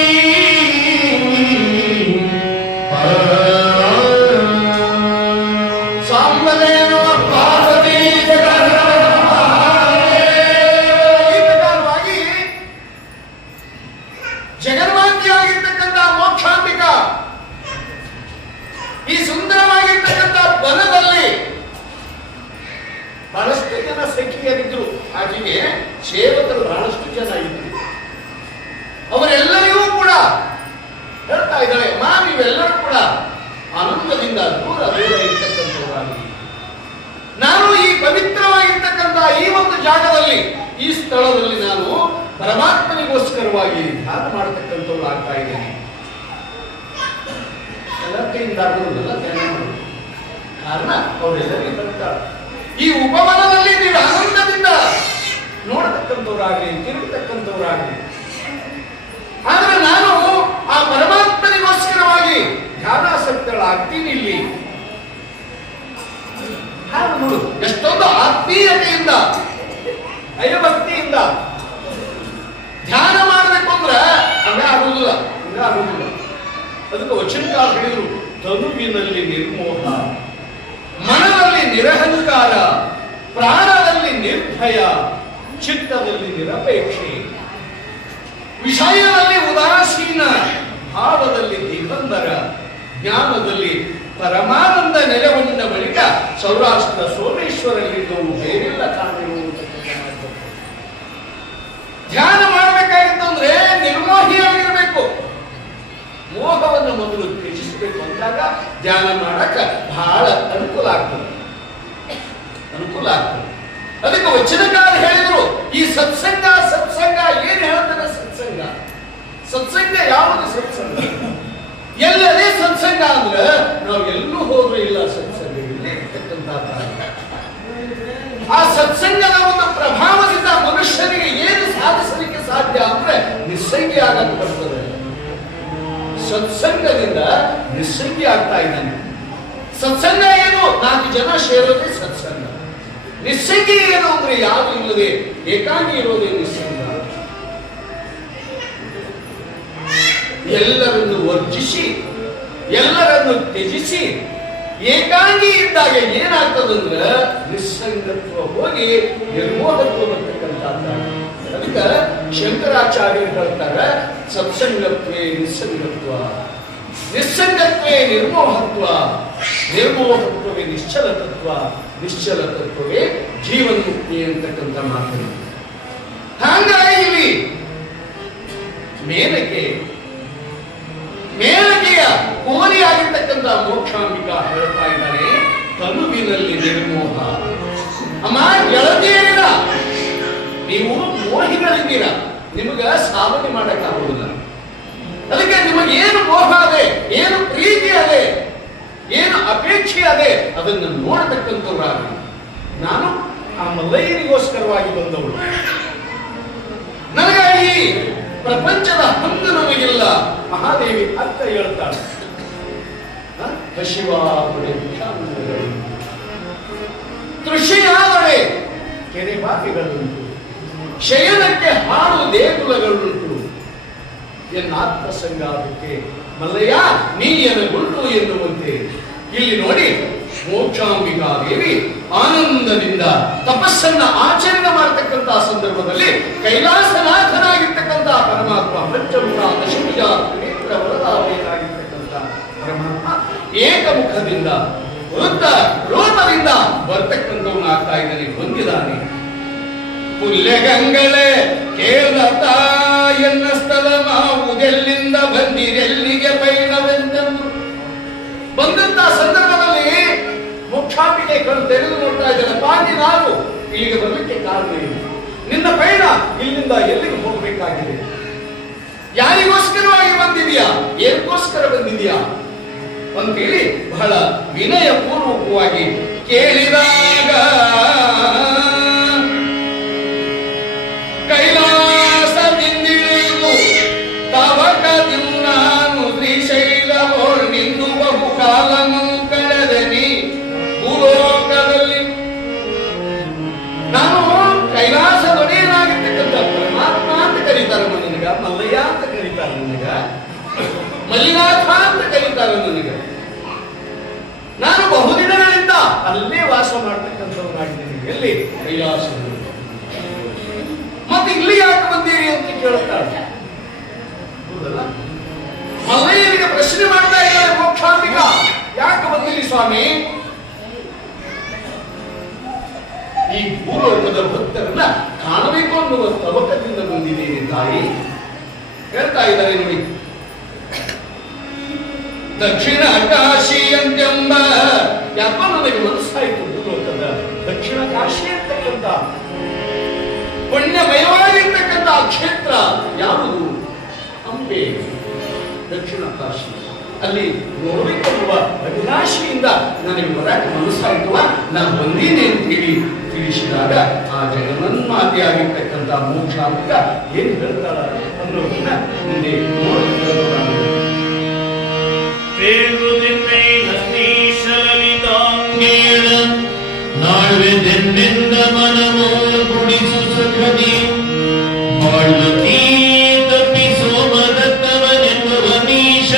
ಜಗನ್ಮಾತೆಯಾಗಿರ್ತಕ್ಕಂಥ ಮೋಕ್ಷಾಂಬಿಕಾ ಈ ಸುಂದರವಾಗಿರ್ತಕ್ಕಂಥ ವನದಲ್ಲಿ ಬಹಳಷ್ಟು ಜನ ಸಖಿಯರಿದ್ರು. ಆಕೆಗೆ ಸೇವಕರು ಬಹಳಷ್ಟು ಜನ ಇದ್ರು. ಅವರೆಲ್ಲರಿಗೂ ಕೂಡ ಹೇಳ್ತಾ ಇದ್ದಾಳೆ, ನೀವೆಲ್ಲರೂ ಕೂಡ ಆನಂದದಿಂದ ದೂರ ದೂರ ಇರ್ತಕ್ಕಂಥವರಾಗಿ ನಾನು ಈ ಪವಿತ್ರವಾಗಿರ್ತಕ್ಕಂಥ ಈ ಒಂದು ಜಾಗದಲ್ಲಿ ಈ ಸ್ಥಳದಲ್ಲಿ ನಾನು ಪರಮಾತ್ಮನಿಗೋಸ್ಕರವಾಗಿ ಧ್ಯಾನ ಮಾಡತಕ್ಕಂಥವ್ರು ಆಗ್ತಾ ಇದ್ದೇನೆ. ಎಲ್ಲ ಕೈಯಿಂದ ಆಗುವುದಲ್ಲ ಧ್ಯಾನ ಮಾಡುವುದು. ಕಾರಣ ಅವರೆಲ್ಲರಿಗೂ ಬರ್ತಾರೆ. ಈ ಉಪವನದಲ್ಲಿ ನೀವು ಆನಂದದಿಂದ ನೋಡತಕ್ಕಂಥವ್ರಾಗಲಿ ತಿರುಗತಕ್ಕಂಥವ್ರಾಗಲಿ. ಆದ್ರೆ ನಾನು ಆ ಪರಮಾತ್ಮನಿಗೋಸ್ಕರವಾಗಿ ಧ್ಯಾನಾಸಕ್ತಳಾಗ್ತೀನಿ ಇಲ್ಲಿ. ಹಾಗೆ ನೋಡು, ಎಷ್ಟೊಂದು ಆತ್ಮೀಯತೆಯಿಂದ ಭಯಭಕ್ತಿಯಿಂದ ಧ್ಯಾನ ಮಾಡಬೇಕು ಅಂದ್ರೆ ಹಂಗೆ ಆಗುವುದಿಲ್ಲ. ಅದಕ್ಕೆ ವಚನಕಾರ ಹೇಳಿದ್ರು, ತನುವಿನಲ್ಲಿ ನಿರ್ಮೋಹ, ಮನದಲ್ಲಿ ನಿರಹಂಕಾರ, ಪ್ರಾಣದಲ್ಲಿ ನಿರ್ಭಯ, ಚಿತ್ತದಲ್ಲಿ ನಿರಪೇಕ್ಷೆ, ವಿಷಯದಲ್ಲಿ ಉದಾಸೀನ, ಭಾವದಲ್ಲಿ ದಿಗಂಬರ, ಜ್ಞಾನದಲ್ಲಿ ಪರಮಾನಂದ ನೆಲೆಗೊಂಡ ಬಳಿಕ ಸೌರಾಷ್ಟ್ರ ಸೋಮೇಶ್ವರಲ್ಲಿದ್ದವು ಬೇರೆಲ್ಲ ಕಾಣಿರುವುದು. ಧ್ಯಾನ ಮಾಡಬೇಕಾಗಿತ್ತಂದ್ರೆ ನಿರ್ಮೋಹಿಯಾಗಿರ್ಬೇಕು. ಮೋಹವನ್ನು ಮೊದಲು ತ್ಯಜಿಸಬೇಕು ಅಂದಾಗ ಧ್ಯಾನ ಮಾಡಕ ಬಹಳ ಅನುಕೂಲ ಆಗ್ತದೆ. ಅದಕ್ಕೆ ವಚನಕಾರ ಹೇಳಿದ್ರು, ಈ ಸತ್ಸಂಗ ಏನ್ ಹೇಳ್ತಾರೆ? ಸತ್ಸಂಗ ಯಾವುದು? ಸತ್ಸಂಗ ಎಲ್ಲದೇ ಸತ್ಸಂಗ ಅಂದ್ರೆ ನಾವು ಎಲ್ಲೂ ಹೋದ್ರೂ ಇಲ್ಲ. ಸತ್ಸಂಗ ಇಲ್ಲೇ ಇರ್ತಕ್ಕಂಥ ಆ ಸತ್ಸಂಗದ ಒಂದು ಪ್ರಭಾವದಿಂದ ಮನುಷ್ಯನಿಗೆ ಏನು ಸಾಧಿಸಲಿಕ್ಕೆ ಸಾಧ್ಯ ಅಂದ್ರೆ ನಿಸ್ಸಂಗಿ ಆಗಕ್ಕೆ ಬರ್ತದೆ. ಸತ್ಸಂಗದಿಂದ ನಿಸ್ಸಂಗಿ ಆಗ್ತಾ ಇದ್ದಾನೆ. ಸತ್ಸಂಗ ಏನು? 4 ಜನ ಸೇರೋದೇ ಸತ್ಸಂಗ. ನಿಸ್ಸಂಗಿ ಏನು ಅಂದ್ರೆ ಯಾರು ಇಲ್ಲದೆ ಏಕಾಂಗಿ ಇರೋದೇ ನಿಸ್ಸಂಗ. ಎಲ್ಲರನ್ನು ವರ್ಜಿಸಿ ಎಲ್ಲರನ್ನು ತ್ಯಜಿಸಿ ಏಕಾಂಗಿ ಇದ್ದಾಗ ಏನಾಗ್ತದಂದ್ರೆ ನಿಸ್ಸಂಗತ್ವ ಹೋಗಿ ನಿರ್ಮೋಹತ್ವ ಬರ್ತಕ್ಕಂಥ. ಅದಕ್ಕೆ ಶಂಕರಾಚಾರ್ಯರು ಹೇಳ್ತಾರೆ, ಸತ್ಸಂಗತ್ವೇ ನಿಸ್ಸಂಗತ್ವ, ನಿಸ್ಸಂಗತ್ವೇ ನಿರ್ಮೋಹತ್ವ, ನಿರ್ಮೋಹತ್ವವೇ ನಿಶ್ಚಲ ತತ್ವ, ನಿಶ್ಚಲ ತತ್ವವೇ ಜೀವನ್ಮುಕ್ತಿ ಅಂತಕ್ಕಂಥ ಮಾತು. ಹಾಗಾಗಿ ಇಲ್ಲಿ ಮೇಲಕೆಯ ಕೋರಿಯಾಗಿರ್ತಕ್ಕಂಥ ಮೋಕ್ಷಾಂಬಿಕಾ ಹೇಳ್ತಾ ಇದ್ದಾನೆ, ತನುವಿನಲ್ಲಿ ನಿರ್ಮೋಹ. ಅಮ್ಮ ಗೆಳತಿಯರ, ನೀವು ಮೋಹಿಗಳಿದ್ದೀರ, ನಿಮಗ ಸಾಧನೆ ಮಾಡಕ್ಕಾಗುವುದಿಲ್ಲ. ಅದಕ್ಕೆ ನಿಮಗೇನು ಮೋಹ ಅದೇ, ಏನು ಪ್ರೀತಿ ಅದೇ, ಏನು ಅಪೇಕ್ಷೆ ಅದೇ, ಅದನ್ನು ನೋಡತಕ್ಕಂಥವ್ರಾಗಿ. ನಾನು ಆ ಮಲ್ಲಯ್ಯನಿಗೋಸ್ಕರವಾಗಿ ಬಂದವಳು. ನನಗೆ ಈ ಪ್ರಪಂಚದ ಹಂಗು ನಮಗಿಲ್ಲ. ಮಹಾದೇವಿ ಅಕ್ಕ ಹೇಳ್ತಾಳೆ, ಹಸಿವಾಗಡೆ ತೃಷಿಯಾಗಡೆ ಕೆರೆ ಬಾವಿಗಳುಂಟು, ಶಯನಕ್ಕೆ ಹಾಡು ದೇಗುಲಗಳುಂಟು, ಎನ್ನಾತ್ಮಸಂಗ ಅದಕ್ಕೆ ಮಲ್ಲಯ್ಯ ನೀ ಎನಗುಂಟು ಎನ್ನುವಂತೆ. ಇಲ್ಲಿ ನೋಡಿ, ಮೋಕ್ಷಾಂಬಿಕಾ ದೇವಿ ಆನಂದದಿಂದ ತಪಸ್ಸನ್ನ ಆಚರಣೆ ಮಾಡತಕ್ಕಂತಹ ಸಂದರ್ಭದಲ್ಲಿ ಕೈಲಾಸನಾಥನಾಗಿರ್ತಕ್ಕಂಥ ಪರಮಾತ್ಮ ಪಂಚಮುಖ ದಶಭುಜ ತ್ರಿನೇತ್ರ ವರದಾಗಿರ್ತಕ್ಕಂಥ ಪರಮಾತ್ಮ ಏಕಮುಖದಿಂದ ವೃದ್ಧ ರೂಪದಿಂದ ಬರ್ತಕ್ಕಂಥವನಾಗ್ತಾ ಇದ್ದಾನೆ, ಹೊಂದಿದ್ದಾನೆ. ಪುಲ್ಯಗಂಗಳೇ ಕೇಳತ ಎನ್ನ ಸ್ಥಳ ಮಾವುದೆಲ್ಲಿಂದ ಬಂದಿರೆಲ್ಲಿಗೆ ಪಯಣವೆಂದೆಂದು. ಬಂದಂತ ಸಂದರ್ಭದಲ್ಲಿ ಮೋಕ್ಷಾಂಬಿಕೆ ಕಣ್ಣು ತೆರೆದು ನೋಡ್ತಾ ಇದ್ದಾನೆ. ಪಾಂಡಿ ನಾನು ಇಲ್ಲಿಗೆ ಬರಲಿಕ್ಕೆ ಕಾರಣ ಇಲ್ಲ. ನಿನ್ನ ಪಯಣ ಇಲ್ಲಿಂದ ಎಲ್ಲಿಗೆ ಹೋಗಬೇಕಾಗಿದೆ? ಯಾರಿಗೋಸ್ಕರವಾಗಿ ಬಂದಿದೆಯಾ? ಏನಕ್ಕೋಸ್ಕರ ಬಂದಿದೆಯಾ ಅಂತೇಳಿ ಬಹಳ ವಿನಯ ಪೂರ್ವಕವಾಗಿ ಕೇಳಿದಾಗ ಕೈಲಾಸದಿಂದಿಳಿದು ತವಕದಿಂದ ನಾನು ಶ್ರೀಶೈಲವೋಳ್ ನಿಂದು ಬಹು ಕಾಲನು ಕಳೆದನಿ ಭೂಲೋಕದಲ್ಲಿ. ನಾನು ಕೈಲಾಸದೊಡೆಯನಾಗಿರ್ತಕ್ಕಂಥ ಪರಮಾತ್ಮ ಅಂತ ಕರೀತಾರೆ ನನಗ, ಮಲ್ಲಯ್ಯ ಅಂತ ಕರೀತಾರೆ ನನಗ, ಮಲ್ಲಿನಾಥ ಅಂತ ಕರೀತಾರೆ ನನಗ. ನಾನು ಬಹುದಿನಗಳಿಂದ ಅಲ್ಲೇ ವಾಸ ಮಾಡ್ತಕ್ಕಂಥವನಾಗಿದ್ದೀನಿ. ಎಲ್ಲಿ? ಕೈಲಾಸದಲ್ಲಿ. ಮತ್ತೆ ಇಲ್ಲಿ ಯಾಕೆ ಬಂದೀರಿ ಅಂತ ಕೇಳ್ತಾಳೆ. ಹೌದಲ್ಲ? ಮಲ್ಲಯ್ಯನಿಗೆ ಪ್ರಶ್ನೆ ಮಾಡ್ತಾ ಇದ್ದಾರೆ ಮೋಕ್ಷಾಂಬಿಕ, ಯಾಕೆ ಬಂದಿರಿ ಸ್ವಾಮಿ? ಈ ಭೂಲೋಕದ ಭಕ್ತರನ್ನ ಕಾಣಬೇಕು ಅನ್ನುವ ತವಕದಿಂದ ಬಂದಿದ್ದೀನಿ ತಾಯಿ. ಹೇಳ್ತಾ ಇದ್ದಾರೆ ನೋಡಿ, ದಕ್ಷಿಣ ಕಾಶಿ ಎಂತೆಂಬ ಯಾಕ ನನಗೆ ಮನಸ್ಸಾಯಿತು. ಭೂಲೋಕದ ದಕ್ಷಿಣ ಕಾಶಿ ಅಂತಕ್ಕಂಥ ಪುಣ್ಯಮಯವಾಗಿರ್ತಕ್ಕಂಥ ಕ್ಷೇತ್ರ ಯಾವುದು? ಹಂಪೆ ದಕ್ಷಿಣ ಕಾಶಿ. ಅಲ್ಲಿ ನೋಡಬೇಕೆನ್ನುವ ಅಭಿಲಾಷೆಯಿಂದ ನನಗೆ ಬರಕ್ಕೆ ಮನಸ್ಸಾಯಿತು. ನಾನು ಬಂದೀನಿ ಅಂತ ಹೇಳಿ ತಿಳಿಸಿದಾಗ ಆ ಜಗನ್ಮಾತೆಯಾಗಿರ್ತಕ್ಕಂಥ ಮೋಕ್ಷಾಂಬಿಕ ಏನ್ ಹೇಳ್ತಾಳ ಅನ್ನೋದನ್ನ ಮುಂದೆ ನೋಡಬೇಕಾಗಿದೆ. ನಾಳ್ವೆದೆನ್ನೆಂದ ಮನಮೋ ಗುಡಿಸು ಸಖದಿ ಬಾಳ್ವತಿ ತಪ್ಪಿಸೋ ಮದತ್ತವನೆನ್ನುವ ನೀಶ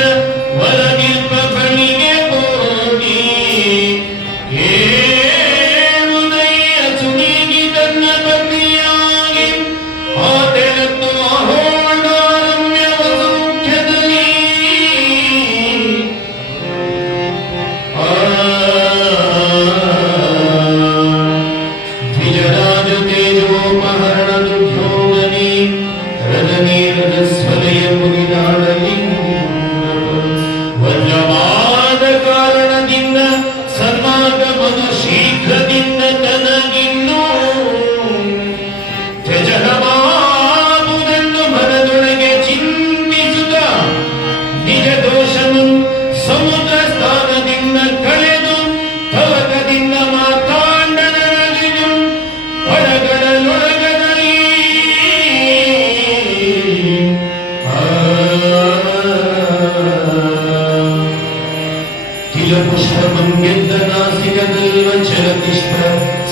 ವರನಿಲ್ಪ ಬಳಿಗೆ ಹೋಗಿ ಕೇಳುದಯ್ಯ ಸುಣಿಗಿ ತನ್ನ ಬಂದಿಯಾಗಿ ಆತೆಲತ್ತು ಅಹೋಡಾರಮ್ಯವ ಸೌಖ್ಯದಲ್ಲಿ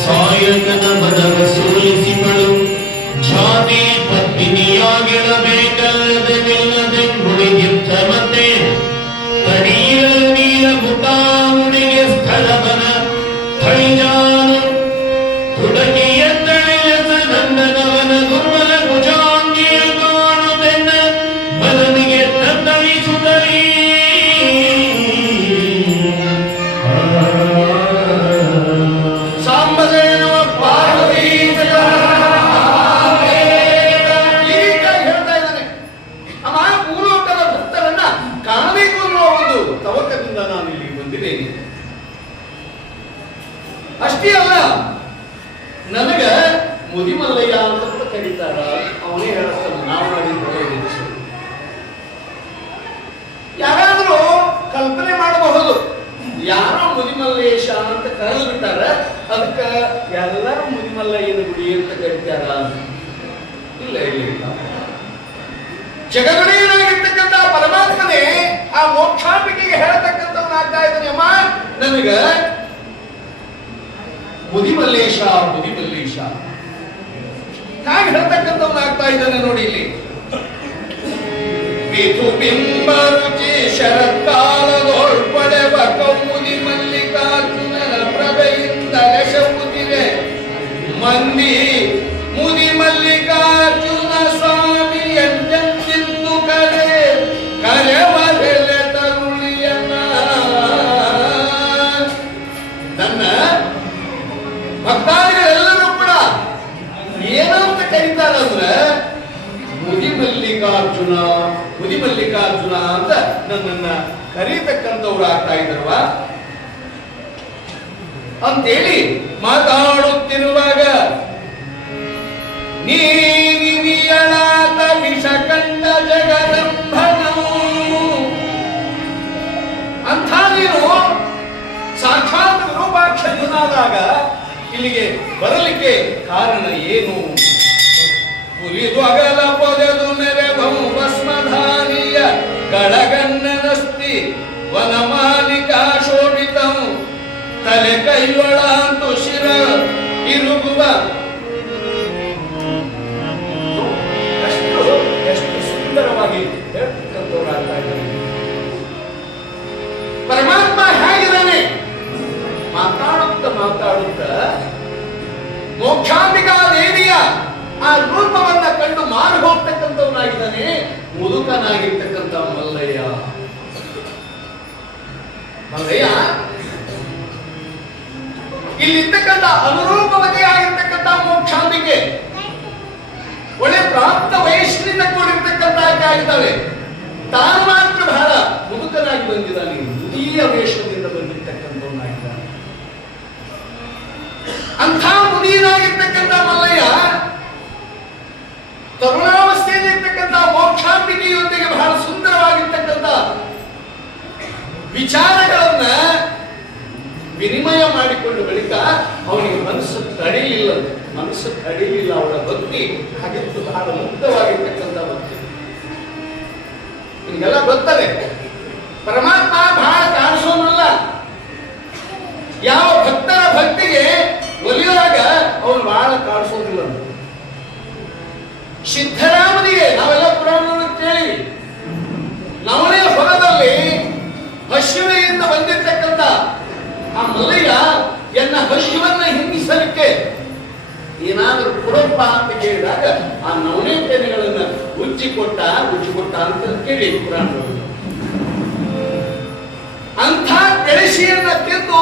ಸಾಯಕನ ಮನವ ಸೋಲಿಸಿಗಳು ಜಾತಿ ಪತ್ನಿಯಾಗಿರಬೇಕಲ್ಲದೆಲ್ಲದೆ ಮುಡಿಗಿತ್ತ ಮತ್ತೆ ತಡಿಯಲು ನೀಲ ಮುತಾವುಣಿಗೆ ಸ್ಥಳವನ ಥಳಿಜಾನು ತುಡಗಿಯ ತಳೆಯಸ ನಂದನವನ ದುರ್ಬಲ ಭುಜಾಂಗಿಯ ಕಾಣುದೆನ್ನ ಮದನಿಗೆ ತತ್ತಳಿಸುತ್ತಲೀ ಅಷ್ಟೇ ಅಲ್ಲ, ನನಗ ಮುದಿಮಲ್ಲಯ್ಯ ಅಂತ ಕೂಡ ಕರೀತಾರ. ಅವನೇ ಹೇಳ್ತಾನೆ, ನಾವು ಮಾಡಿದ ಯಾರಾದ್ರೂ ಕಲ್ಪನೆ ಮಾಡಬಹುದು, ಯಾರೋ ಮುದಿಮಲ್ಲೇಶ ಅಂತ ಕರೆದು ಬಿಟ್ಟಾರ, ಅದಕ್ಕ ಎಲ್ಲರೂ ಮುದಿಮಲ್ಲಯ್ಯನ ಗುಡಿ ಅಂತ ಕರೀತಾರ. ಇಲ್ಲ ಇಲ್ಲ, ಜಗದೊಡೆಯನಾಗಿರ್ತಕ್ಕಂಥ ಪರಮಾತ್ಮನೇ ಆ ಮೋಕ್ಷಾಂಬಿಕೆಗೆ ಹೇಳ್ತಕ್ಕಂಥವನಾಗ್ತಾ ಇದ್ದಾನೆ. ಅಮ್ಮ ನನಗ ಮುದಿಮಲ್ಲೇಶ ಮುದಿಮಲ್ಲೇಶ ಹಾಗೆ ಹೇಳ್ತಕ್ಕಂಥವನಾಗ್ತಾ ಇದ್ದಾನೆ ನೋಡಿ ಇಲ್ಲಿ. ಪಿತು ಬಿಂಬ ರುಚಿ ಶರತ್ಕಾಲದೊಳ್ಪಡೆವ ಕೌಮುದಿ ಮಲ್ಲಿಕಾರ್ಜುನನ ಪ್ರಭೆಯಿಂದ ಯಶವುದಿವೆ ಮಂದಿ ಮುದಿ ಮಲ್ಲಿಕಾರ್ಜುನ ಸ್ವಾಮಿ ಎಂತೆಂತಿಂದು ಕರೆವಲೆಲೆ ತರುಳಿಯನ. ನನ್ನ ಭಕ್ತಾದಿಗಳೆಲ್ಲರೂ ಕೂಡ ಏನೋ ಕರೀತಾರಂದ್ರ ಮುದಿಮಲ್ಲಿಕಾರ್ಜುನ ಮುದಿಮಲ್ಲಿಕಾರ್ಜುನ ಅಂತ ನನ್ನನ್ನ ಕರೀತಕ್ಕಂಥವ್ರು ಆಗ್ತಾ ಇದ್ರವ ಅಂತೇಳಿ ಮಾತಾಡುತ್ತಿರುವಾಗ ನೀನಿಯಳಾತ ವಿಷಕಂಡ ಜಗದಂಭನವು ಅಂಥ ನೀನು ಸಾಕ್ಷಾತ್ ವಿರೂಪಾಕ್ಷನಾದಾಗ ಇಲ್ಲಿಗೆ ಬರಲಿಕ್ಕೆ ಕಾರಣ ಏನು? ಪುಲಿದು ಅಗಲ ಪೊದೆದು ನೆರೆದವು ಭಸ್ಮಧಾನಿಯ ಕಳಗನ್ನನಸ್ತಿ ವನಮಾಲಿಕಾ ಶೋಭಿತವು ತಲೆ ಕೈಯೊಳಂತು ಶಿರ ಇರುಗುವ ಎಷ್ಟು ಸುಂದರವಾಗಿ ಹೇಳ್ತಕ್ಕಂಥವ್ರಾಗ್ತಾ ಇದ್ದಾರೆ. ಪರಮಾತ್ಮ ಹೇಗಿದ್ದಾನೆ? ಮಾತಾಡುತ್ತ ಮೋಕ್ಷಾಂಬಿಕಾ ದೇವಿಯ ಆ ರೂಪವನ್ನ ಕಂಡು ಮಾರು ಹೋಗ್ತಕ್ಕಂಥವನಾಗಿದ್ದಾನೆ ಮುದುಕನಾಗಿರ್ತಕ್ಕಂಥ ಮಲ್ಲಯ್ಯ. ಮಲ್ಲಯ್ಯ ಇಲ್ಲಿರ್ತಕ್ಕಂಥ ಅನುರೂಪವತಿಯಾಗಿರ್ತಕ್ಕಂಥ ಮೋಕ್ಷಾಂಬಿಕೆ ಒಳ್ಳೆ ಪ್ರಾಪ್ತ ವಯಸ್ಸಿನಿಂದ ಕೂಡಿರ್ತಕ್ಕಂಥ ಆಕೆ ಆಗಿದ್ದಾಳೆ. ತಾನು ಮಾತ್ರ ಬಹಳ ಮುದುಕನಾಗಿ ಬಂದಿದ್ದಾನೆ, ಮುದಿಯ ವೇಷದಿಂದ ಬಂದಿರ್ತಕ್ಕಂಥವನಾಗಿದ್ದಾನೆ. ಅಂಥ ಮುದಿಯನಾಗಿರ್ತಕ್ಕಂಥ ಮಲ್ಲಯ್ಯ ತರುಣಾವಸ್ಥೆಯಲ್ಲಿರ್ತಕ್ಕಂಥ ಮೋಕ್ಷಾಂಬಿಕೆಯೊಂದಿಗೆ ಬಹಳ ಸುಂದರವಾಗಿರ್ತಕ್ಕಂಥ ವಿಚಾರಗಳನ್ನ ವಿನಿಮಯ ಮಾಡಿಕೊಂಡ ಬಳಿಕ ಅವನಿಗೆ ಮನಸ್ಸು ತಡಿಲಿಲ್ಲ ಅವಳ ಭಕ್ತಿ ಹಾಗಿತ್ತು, ಬಹಳ ಮುಗ್ಧವಾಗಿರ್ತಕ್ಕಂಥ ಭಕ್ತಿ. ನಿಮಗೆಲ್ಲ ಗೊತ್ತದೆ, ಪರಮಾತ್ಮ ಬಹಳ ಕಾಣಿಸೋನಲ್ಲ. ಯಾವ ಭಕ್ತರ ಭಕ್ತಿಗೆ ಒಲಿಯುವಾಗ ಅವನು ಬಹಳ ಕಾಣಿಸೋದಿಲ್ಲ. ಸಿದ್ಧರಾಮನಿಗೆ ನಾವೆಲ್ಲ ಪುರಾಣವನ್ನು ಕೇಳಿವಿ. ನವಣೆ ಹೊಲದಲ್ಲಿ ಹಸಿವೆಯಿಂದ ಬಂದಿರ್ತಕ್ಕಂಥ ಆ ಮಲ್ಲಯ್ಯ ಎನ್ನ ಹಸಿವನ್ನ ಹಿಂಗಿಸಲಿಕ್ಕೆ ಏನಾದರೂ ಕೊಡಪ್ಪ ಅಂತ ಕೇಳಿದಾಗ ಆ ನವಣೆ ತೆನೆಗಳನ್ನ ಉಜ್ಜಿಕೊಟ್ಟ ಅಂತ ಕೇಳಿ ಪುರಾಣಗಳು. ಅಂಥ ಬೆಳೆಸಿಯನ್ನ ತಿಂದು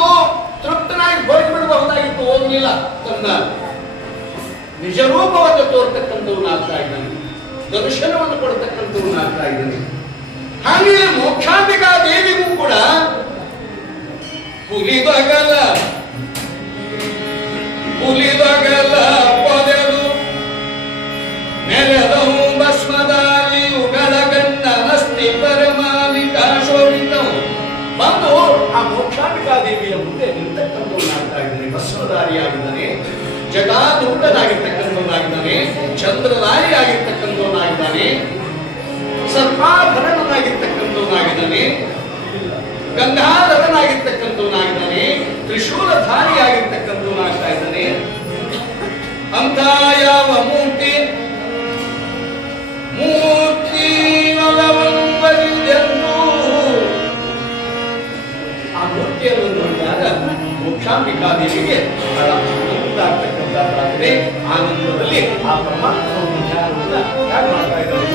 ತೃಪ್ತನಾಗಿ ಹೋಗಿಬಿಡಬಹುದಾಗಿತ್ತು, ಹೋಗ್ಲಿಲ್ಲ. ತನ್ನ ನಿಜ ರೂಪವನ್ನು ತೋರ್ತಕ್ಕಂಥವನಾಗ್ತಾ ಇದ್ದಾನೆ, ದರ್ಶನವನ್ನು ಕೊಡ್ತಕ್ಕಂಥವನಾಗ್ತಾ ಇದ್ದಾನೆ. ಹಾಗೆ ಮೋಕ್ಷಾಂಬಿಕಾ ದೇವಿಗೂ ಕೂಡ ಪುಲಿದಗಲ ಪೊದೆದು ನೆರೆದವು ಭಸ್ಮದಾಲಿಯು ಗಳಗಣ್ಣ ನಸ್ತಿ ಪರಮಾಲಿಕಾ ಶೋಭಿತವು ಬಂದು ಆ ಮೋಕ್ಷಾಂಬಿಕಾ ದೇವಿಯ ಮುಂದೆ ನಿಂತಕ್ಕಂಥವನಾಗ್ತಾ ಇದ್ದಾನೆ. ಭಸ್ಮಧಾರಿಯಾಗಿದ್ದಾನೆ, ಜಗಾಧೂಢನಾಗಿರ್ತಕ್ಕಂಥವನಾಗಿದ್ದಾನೆ, ಚಂದ್ರಧಾರಿಯಾಗಿರ್ತಕ್ಕಂಥವನಾಗಿದ್ದಾನೆ, ಸರ್ಪಾಭರಣನಾಗಿರ್ತಕ್ಕಂಥವನಾಗಿದ್ದಾನೆ, ಗಂಗಾಧರನಾಗಿರ್ತಕ್ಕಂಥವನಾಗಿದ್ದಾನೆ, ತ್ರಿಶೂಲಧಾರಿಯಾಗಿರ್ತಕ್ಕಂಥವನಾಗ್ತಾ ಇದ್ದಾನೆ. ಅಂತ ಯಾವ ಮೂರ್ತಿ ಆ ಮೂರ್ತಿಯನ್ನು ನೋಡಿದಾಗ ಮೋಕ್ಷಾಂಬಿಕಾ ದೇವಿಗೆ ಬಹಳ ಆನಂದ ಆಗ್ತಕ್ಕಂಥದ್ದಾಗಿದೆ. ಆನಂದದಲ್ಲಿ ಆ ಪರಮಾತ್ಮನ ಧ್ಯಾನವನ್ನ ಯಾರು ಮಾಡ್ತಾ ಇದ್ದಾರೆ?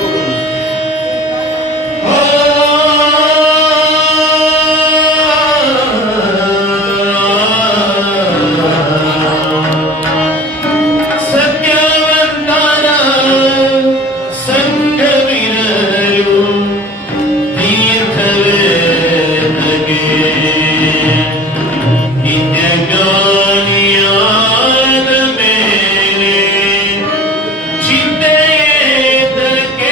ಚಿಂತೆಯೇತಕ್ಕೆ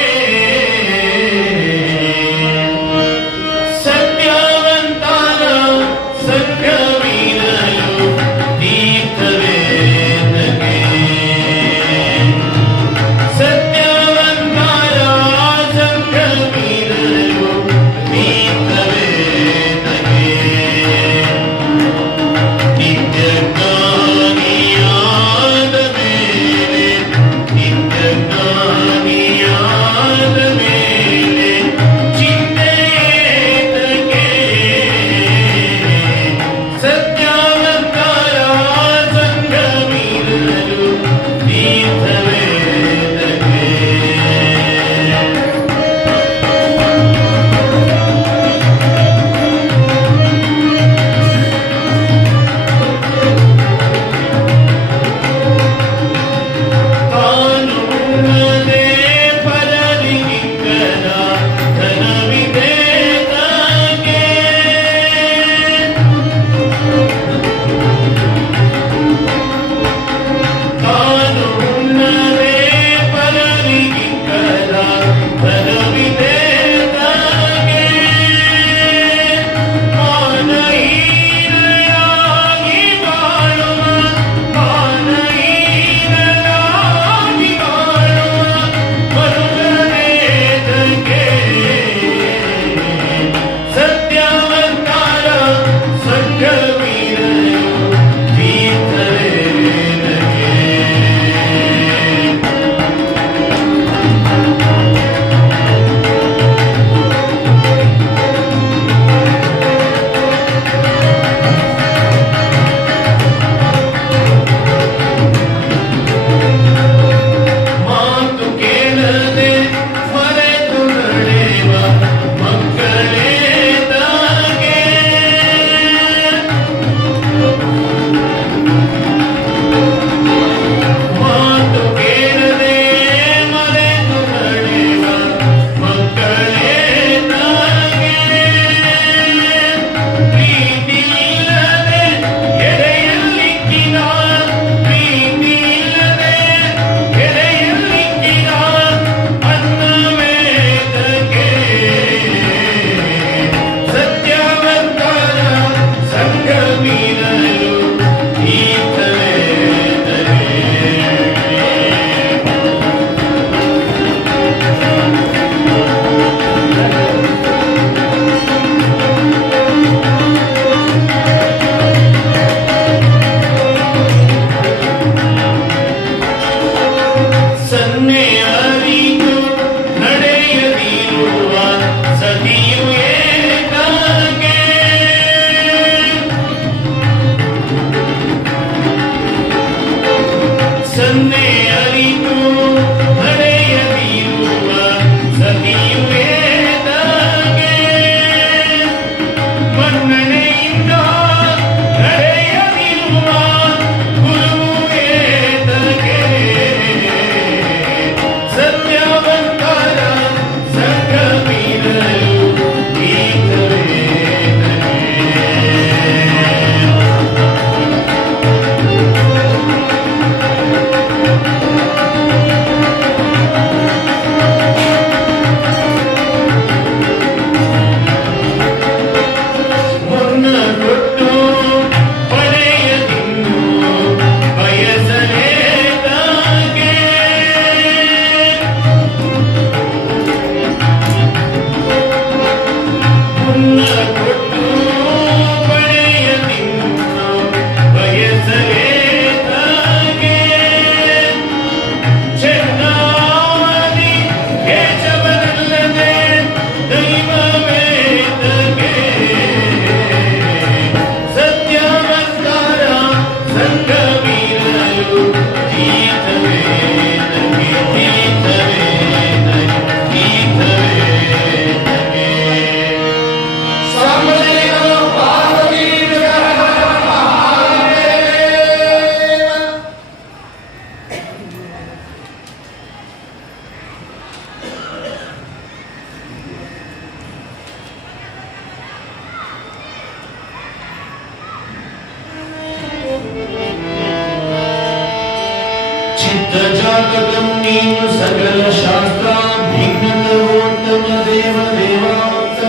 ವ್ಯಾಪಕಂ ನೀನು ಸಕಲ ಶಾಸ್ತ್ರಾಭಿಜ್ಞತಮೋತ್ತಮ ದೇವ ದೇವಾಂತ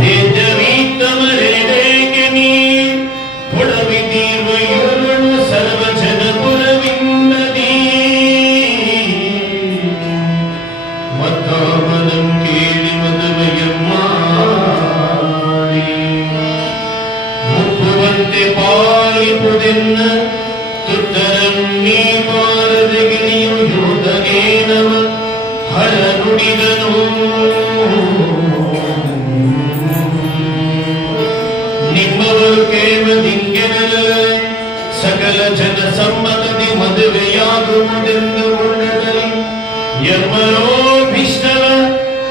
ವೇದವೀತ್ತಮರೇಗೆ ನೀ ಕೊಡವಿದೀರ್ವ ಇರುಳು ಸರ್ವ ಜನಪುರವಿಂದದಿ ಮತ್ತಾಮದಂ ಕೇಳಿ ಮದುವೆಯಮ್ಮ ಮುಪ್ಪುವಂತೆ ಪಾಲಿಪುದೆನ್ನ ತುತ್ತರಂ ನೀ ಮಾರದಗಿಣಿಯು ಯೋಧನೇನವ ಹರ ನುಡಿದನು ನಿಮ್ಮವರು ಕೇವದಿಂಗೆನಲ ಸಕಲ ಜನ ಸಮ್ಮತದಿ ಮದುವೆಯಾಗುವುದೆಂದು ಉಳ್ಳದಲ್ಲಿ ಯರ್ಮರೋಭಿಷ್ಟವ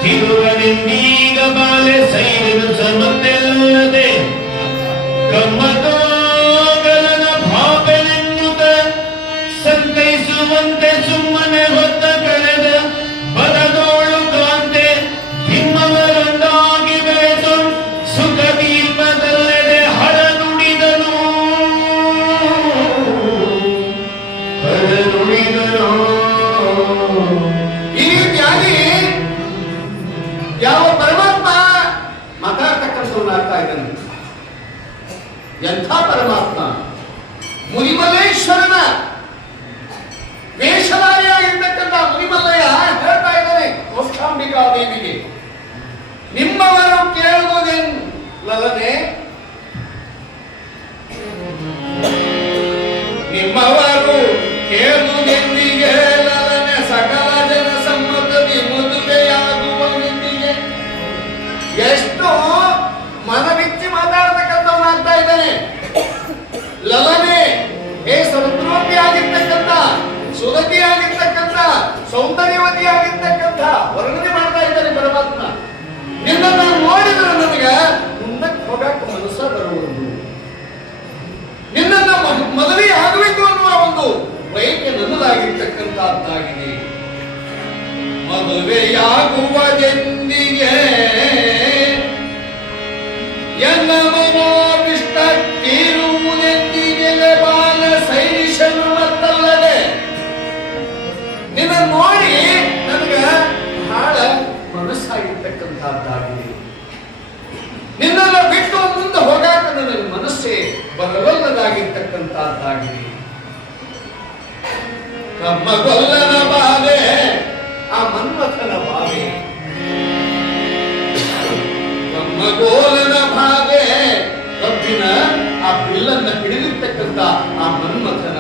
ತಿರುಗನೆಂದೀಗ ಬಾಲೆ ಸೈರಿನ ಸಮತೆಲ್ಲದೆ ಕಮ್ಮತೋಗಲನ ಭಾವೆನೆನ್ನುತ್ತ ಸಂತೈಸುವಂತೆ ಸುಮ್ಮನೆ ಹೊತ್ತ ಕಳೆದ ಬರದೋಳು ಕಾಂತೆ ತಿಮ್ಮವರೊಂದಾಗಿ ಬೆಳೆದು ಸುಖ ದೀಪದಲ್ಲೆಡೆ ಹರ ನುಡಿದನು ಹರ ನುಡಿದನು. ಈ ರೀತಿಯಾಗಿ ಯಾವ ಪರಮಾತ್ಮ ಮಾತಾಡ್ತಕ್ಕಂಥವ್ನು ಆಗ್ತಾ ಇದ್ದಾನೆ. ಎಂಥ ಪರಮಾತ್ಮ! ಮುನಿಮಲ್ಲೇಶ್ವರನ ವೇಷಧಾರಿಯಾಗಿರ್ತಕ್ಕಂಥ ಮುನಿಮಲ್ಲಯ್ಯ ಹೇಳ್ತಾ ಇದ್ದಾನೆ ಮೋಕ್ಷಾಂಬಿಕಾ ದೇವಿಗೆ, ನಿಮ್ಮವರು ಕೇಳುವುದೇನಲ್ಲದೆ ನಿಮ್ಮವರು ಕೇಳುವುದೆಂದಿಗೆ ಲಲನೆ ಸಕಲ ಜನ ಸಮ್ಮತದಿ ಮದುವೆಯಾಗುವನೆಂದಿಗೆ. ಎಷ್ಟು ಮನಬಿಚ್ಚಿ ಮಾತಾಡ್ತಕ್ಕಂಥವನಾಗ್ತಾ ಇದ್ದಾನೆ. ಲಲನೆ ಹೇ ಸಮುದ್ರೋಪಿ ಆಗಿರ್ತಕ್ಕಂಥ, ಸುಗತಿಯಾಗಿರ್ತಕ್ಕಂಥ, ಸೌಂದರ್ಯವತಿಯಾಗಿರ್ತಕ್ಕಂಥ ವರ್ಣನೆ ಮಾಡ್ತಾ ಇದ್ದಾನೆ ಪರಮಾತ್ಮ. ನಿನ್ನನ್ನು ನೋಡಿದ್ರೆ ನಮಗೆ ಮುಂದಕ್ಕೆ ಹೋಗಕ್ಕೆ ಮನಸ್ಸ ಬರುವುದು, ನಿನ್ನನ್ನು ಮದುವೆ ಆಗಬೇಕು ಅನ್ನುವ ಒಂದು ಬಯಕೆ ನನ್ನದಾಗಿರ್ತಕ್ಕಂಥದ್ದಾಗಿದೆ. ಮದುವೆಯಾಗುವುದೆಂದಿಗೆ ಎಲ್ಲ ಮನೋಭಿಷ್ಟ ತೀರುವುದೆಂದಿಗೆ ಬಾಲ ಸೈನಿಷನು ಮತ್ತಲ್ಲದೆ. ನಿನ್ನ ನೋಡಿ ನನಗ ಬಹಳ ಮನಸ್ಸಾಗಿರ್ತಕ್ಕಂಥದ್ದಾಗಿದೆ. ನಿನ್ನೆಲ್ಲ ಬಿಟ್ಟು ಮುಂದೆ ಹೋಗಾಕ ನನಗೆ ಮನಸ್ಸೇ ಬರವಲ್ಲದಾಗಿರ್ತಕ್ಕಂಥದ್ದಾಗಿದೆ. ಕಮ್ಮಗೊಲ್ಲನ ಬಾಧೆ ಆ ಮನ್ಮಥನ ಬಾಧೆ, ಕಮ್ಮಗೋಲನ ಬಾಧೆ ಕಬ್ಬಿನ ಆ ಬಿಲ್ಲನ್ನ ಹಿಡಿದಿರ್ತಕ್ಕಂಥ ಆ ಮನ್ಮಥನ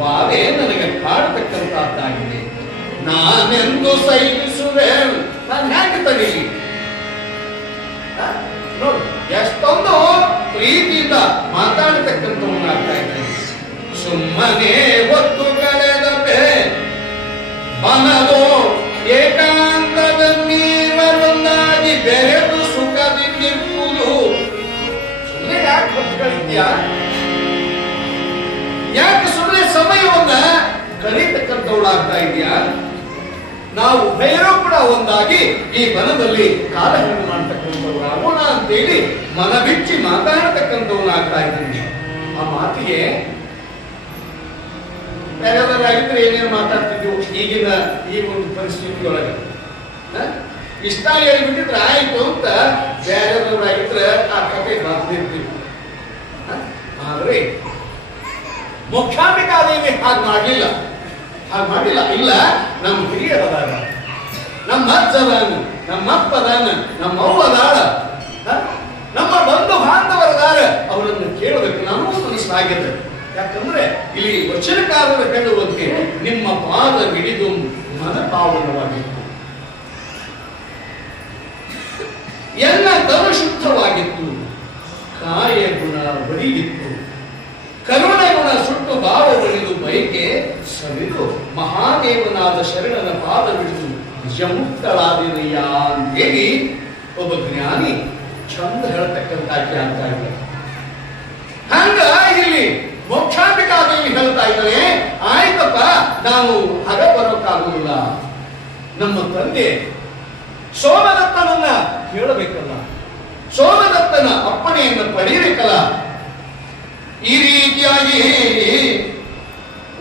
ಬಾಧೆ ನನಗೆ ಕಾಡತಕ್ಕಂಥದ್ದಾಗಿದೆ. ನಾನೆಂದು ಸಹಿಸುವೆ, ನಾನು ಹೇಗೆ ತಡೀಲಿ? ನೋಡಿ ಎಷ್ಟೊಂದು ಪ್ರೀತಿಯಿಂದ ಮಾತಾಡತಕ್ಕಂಥವನ್ನಾಗ್ತಾ ಇದ್ದಾನೆ. ಸುಮ್ಮನೆ ಒತ್ತು ಕಳೆದಪೆ ಮನದು ಏಕಾಂತದ ನೀವರೊಂದಾಗಿ ಬೆರೆದು ಸುಖದಿಂದಿರುವುದು. ಸುಮ್ಮನೆ ಯಾಕೆ ಹೊತ್ತು ಕಳಿತೀಯ? ಯಾಕೆ ಸುಮ್ಮನೆ ಸಮಯವನ್ನ ಕಳೀತಕ್ಕಂಥವಳಾಗ್ತಾ ಇದೆಯಾ? ನಾವು ಉಭಯರೂ ಕೂಡ ಒಂದಾಗಿ ಈ ವನದಲ್ಲಿ ಕಾಲಹರಣ ಮಾಡತಕ್ಕಂಥವ್ರು ಆಗೋಣ ಅಂತೇಳಿ ಮನ ಬಿಚ್ಚಿ ಮಾತಾಡತಕ್ಕಂಥವನಾಗ್ತಾ ಇದ್ದೀನಿ. ಆ ಮಾತಿಗೆ ಬೇರೆಯವರಾಗಿದ್ರೆ ಏನೇನು ಮಾತಾಡ್ತಿದ್ವು ಈಗಿನ ಈ ಒಂದು ಪರಿಸ್ಥಿತಿಯೊಳಗೆ. ಇಷ್ಟ ಹೇಳ್ಬಿಟ್ಟಿದ್ರೆ ಆಯ್ತು ಅಂತ ಬೇರೆಯವರಾಗಿದ್ರೆ ಆ ಕಥೆ ಬರ್ತಿರ್ತೀವಿ. ಆದ್ರೆ ಮೋಕ್ಷಾಂಬಿಕಾದೇವಿ ಹಾಗೆ ಮಾಡಲಿಲ್ಲ. ಇಲ್ಲ, ನಮ್ಮ ಹಿರಿಯರದಾರ, ನಮ್ಮ ಅಜ್ಜದಾನ, ನಮ್ಮ ಅಪ್ಪದಾನ, ನಮ್ಮ ಅವ್ವದಾಳ, ನಮ್ಮ ಬಂಧು ಬಾಂಧವರದಾರ, ಅವರನ್ನು ಕೇಳಬೇಕು. ನಮಗೂ ಮನಸ್ಸಾಗಿದೆ. ಯಾಕಂದ್ರೆ ಇಲ್ಲಿ ವಚನಕಾರರು ಹೇಳುವಂತೆ ನಿಮ್ಮ ಪಾದ ಹಿಡಿದು ಮನಪಾವನವಾಗಿತ್ತು, ಎಲ್ಲ ತನು ಶುದ್ಧವಾಗಿತ್ತು, ಕಾಯ ಗುಣ ಬರಿಗಿತ್ತು, ಕರುಣ ಗುಣ ಸುಟ್ಟು ಭಾವ ಬಳಿದು ಬಯಕೆ ಸವಿದು ಮಹಾದೇವನಾದ ಶರಣನ ಪಾದ ಬಿಡಿದು ನಿಜಮುಕ್ತಳಾದಿನಯ್ಯ ಅಂತೇಳಿ ಒಬ್ಬ ಜ್ಞಾನಿ ಚಂದ ಹೇಳ್ತಕ್ಕಂಥ ಅಂತ ಇಲ್ಲ. ಹಂಗ ಇಲ್ಲಿ ಮೋಕ್ಷಾಂಬಿಕಾದೇವಿ ಹೇಳ್ತಾ ಇದ್ದಾಳೆ, ಆಯ್ತಪ್ಪ ನಾವು ಹರ ಬರೋಕ್ಕಾಗುವುದಿಲ್ಲ, ನಮ್ಮ ತಂದೆ ಸೋಮದತ್ತನನ್ನ ಕೇಳಬೇಕಲ್ಲ, ಸೋಮದತ್ತನ ಅಪ್ಪಣೆಯನ್ನು ಪಡೆಯಬೇಕಲ್ಲ. ಈ ರೀತಿಯಾಗಿ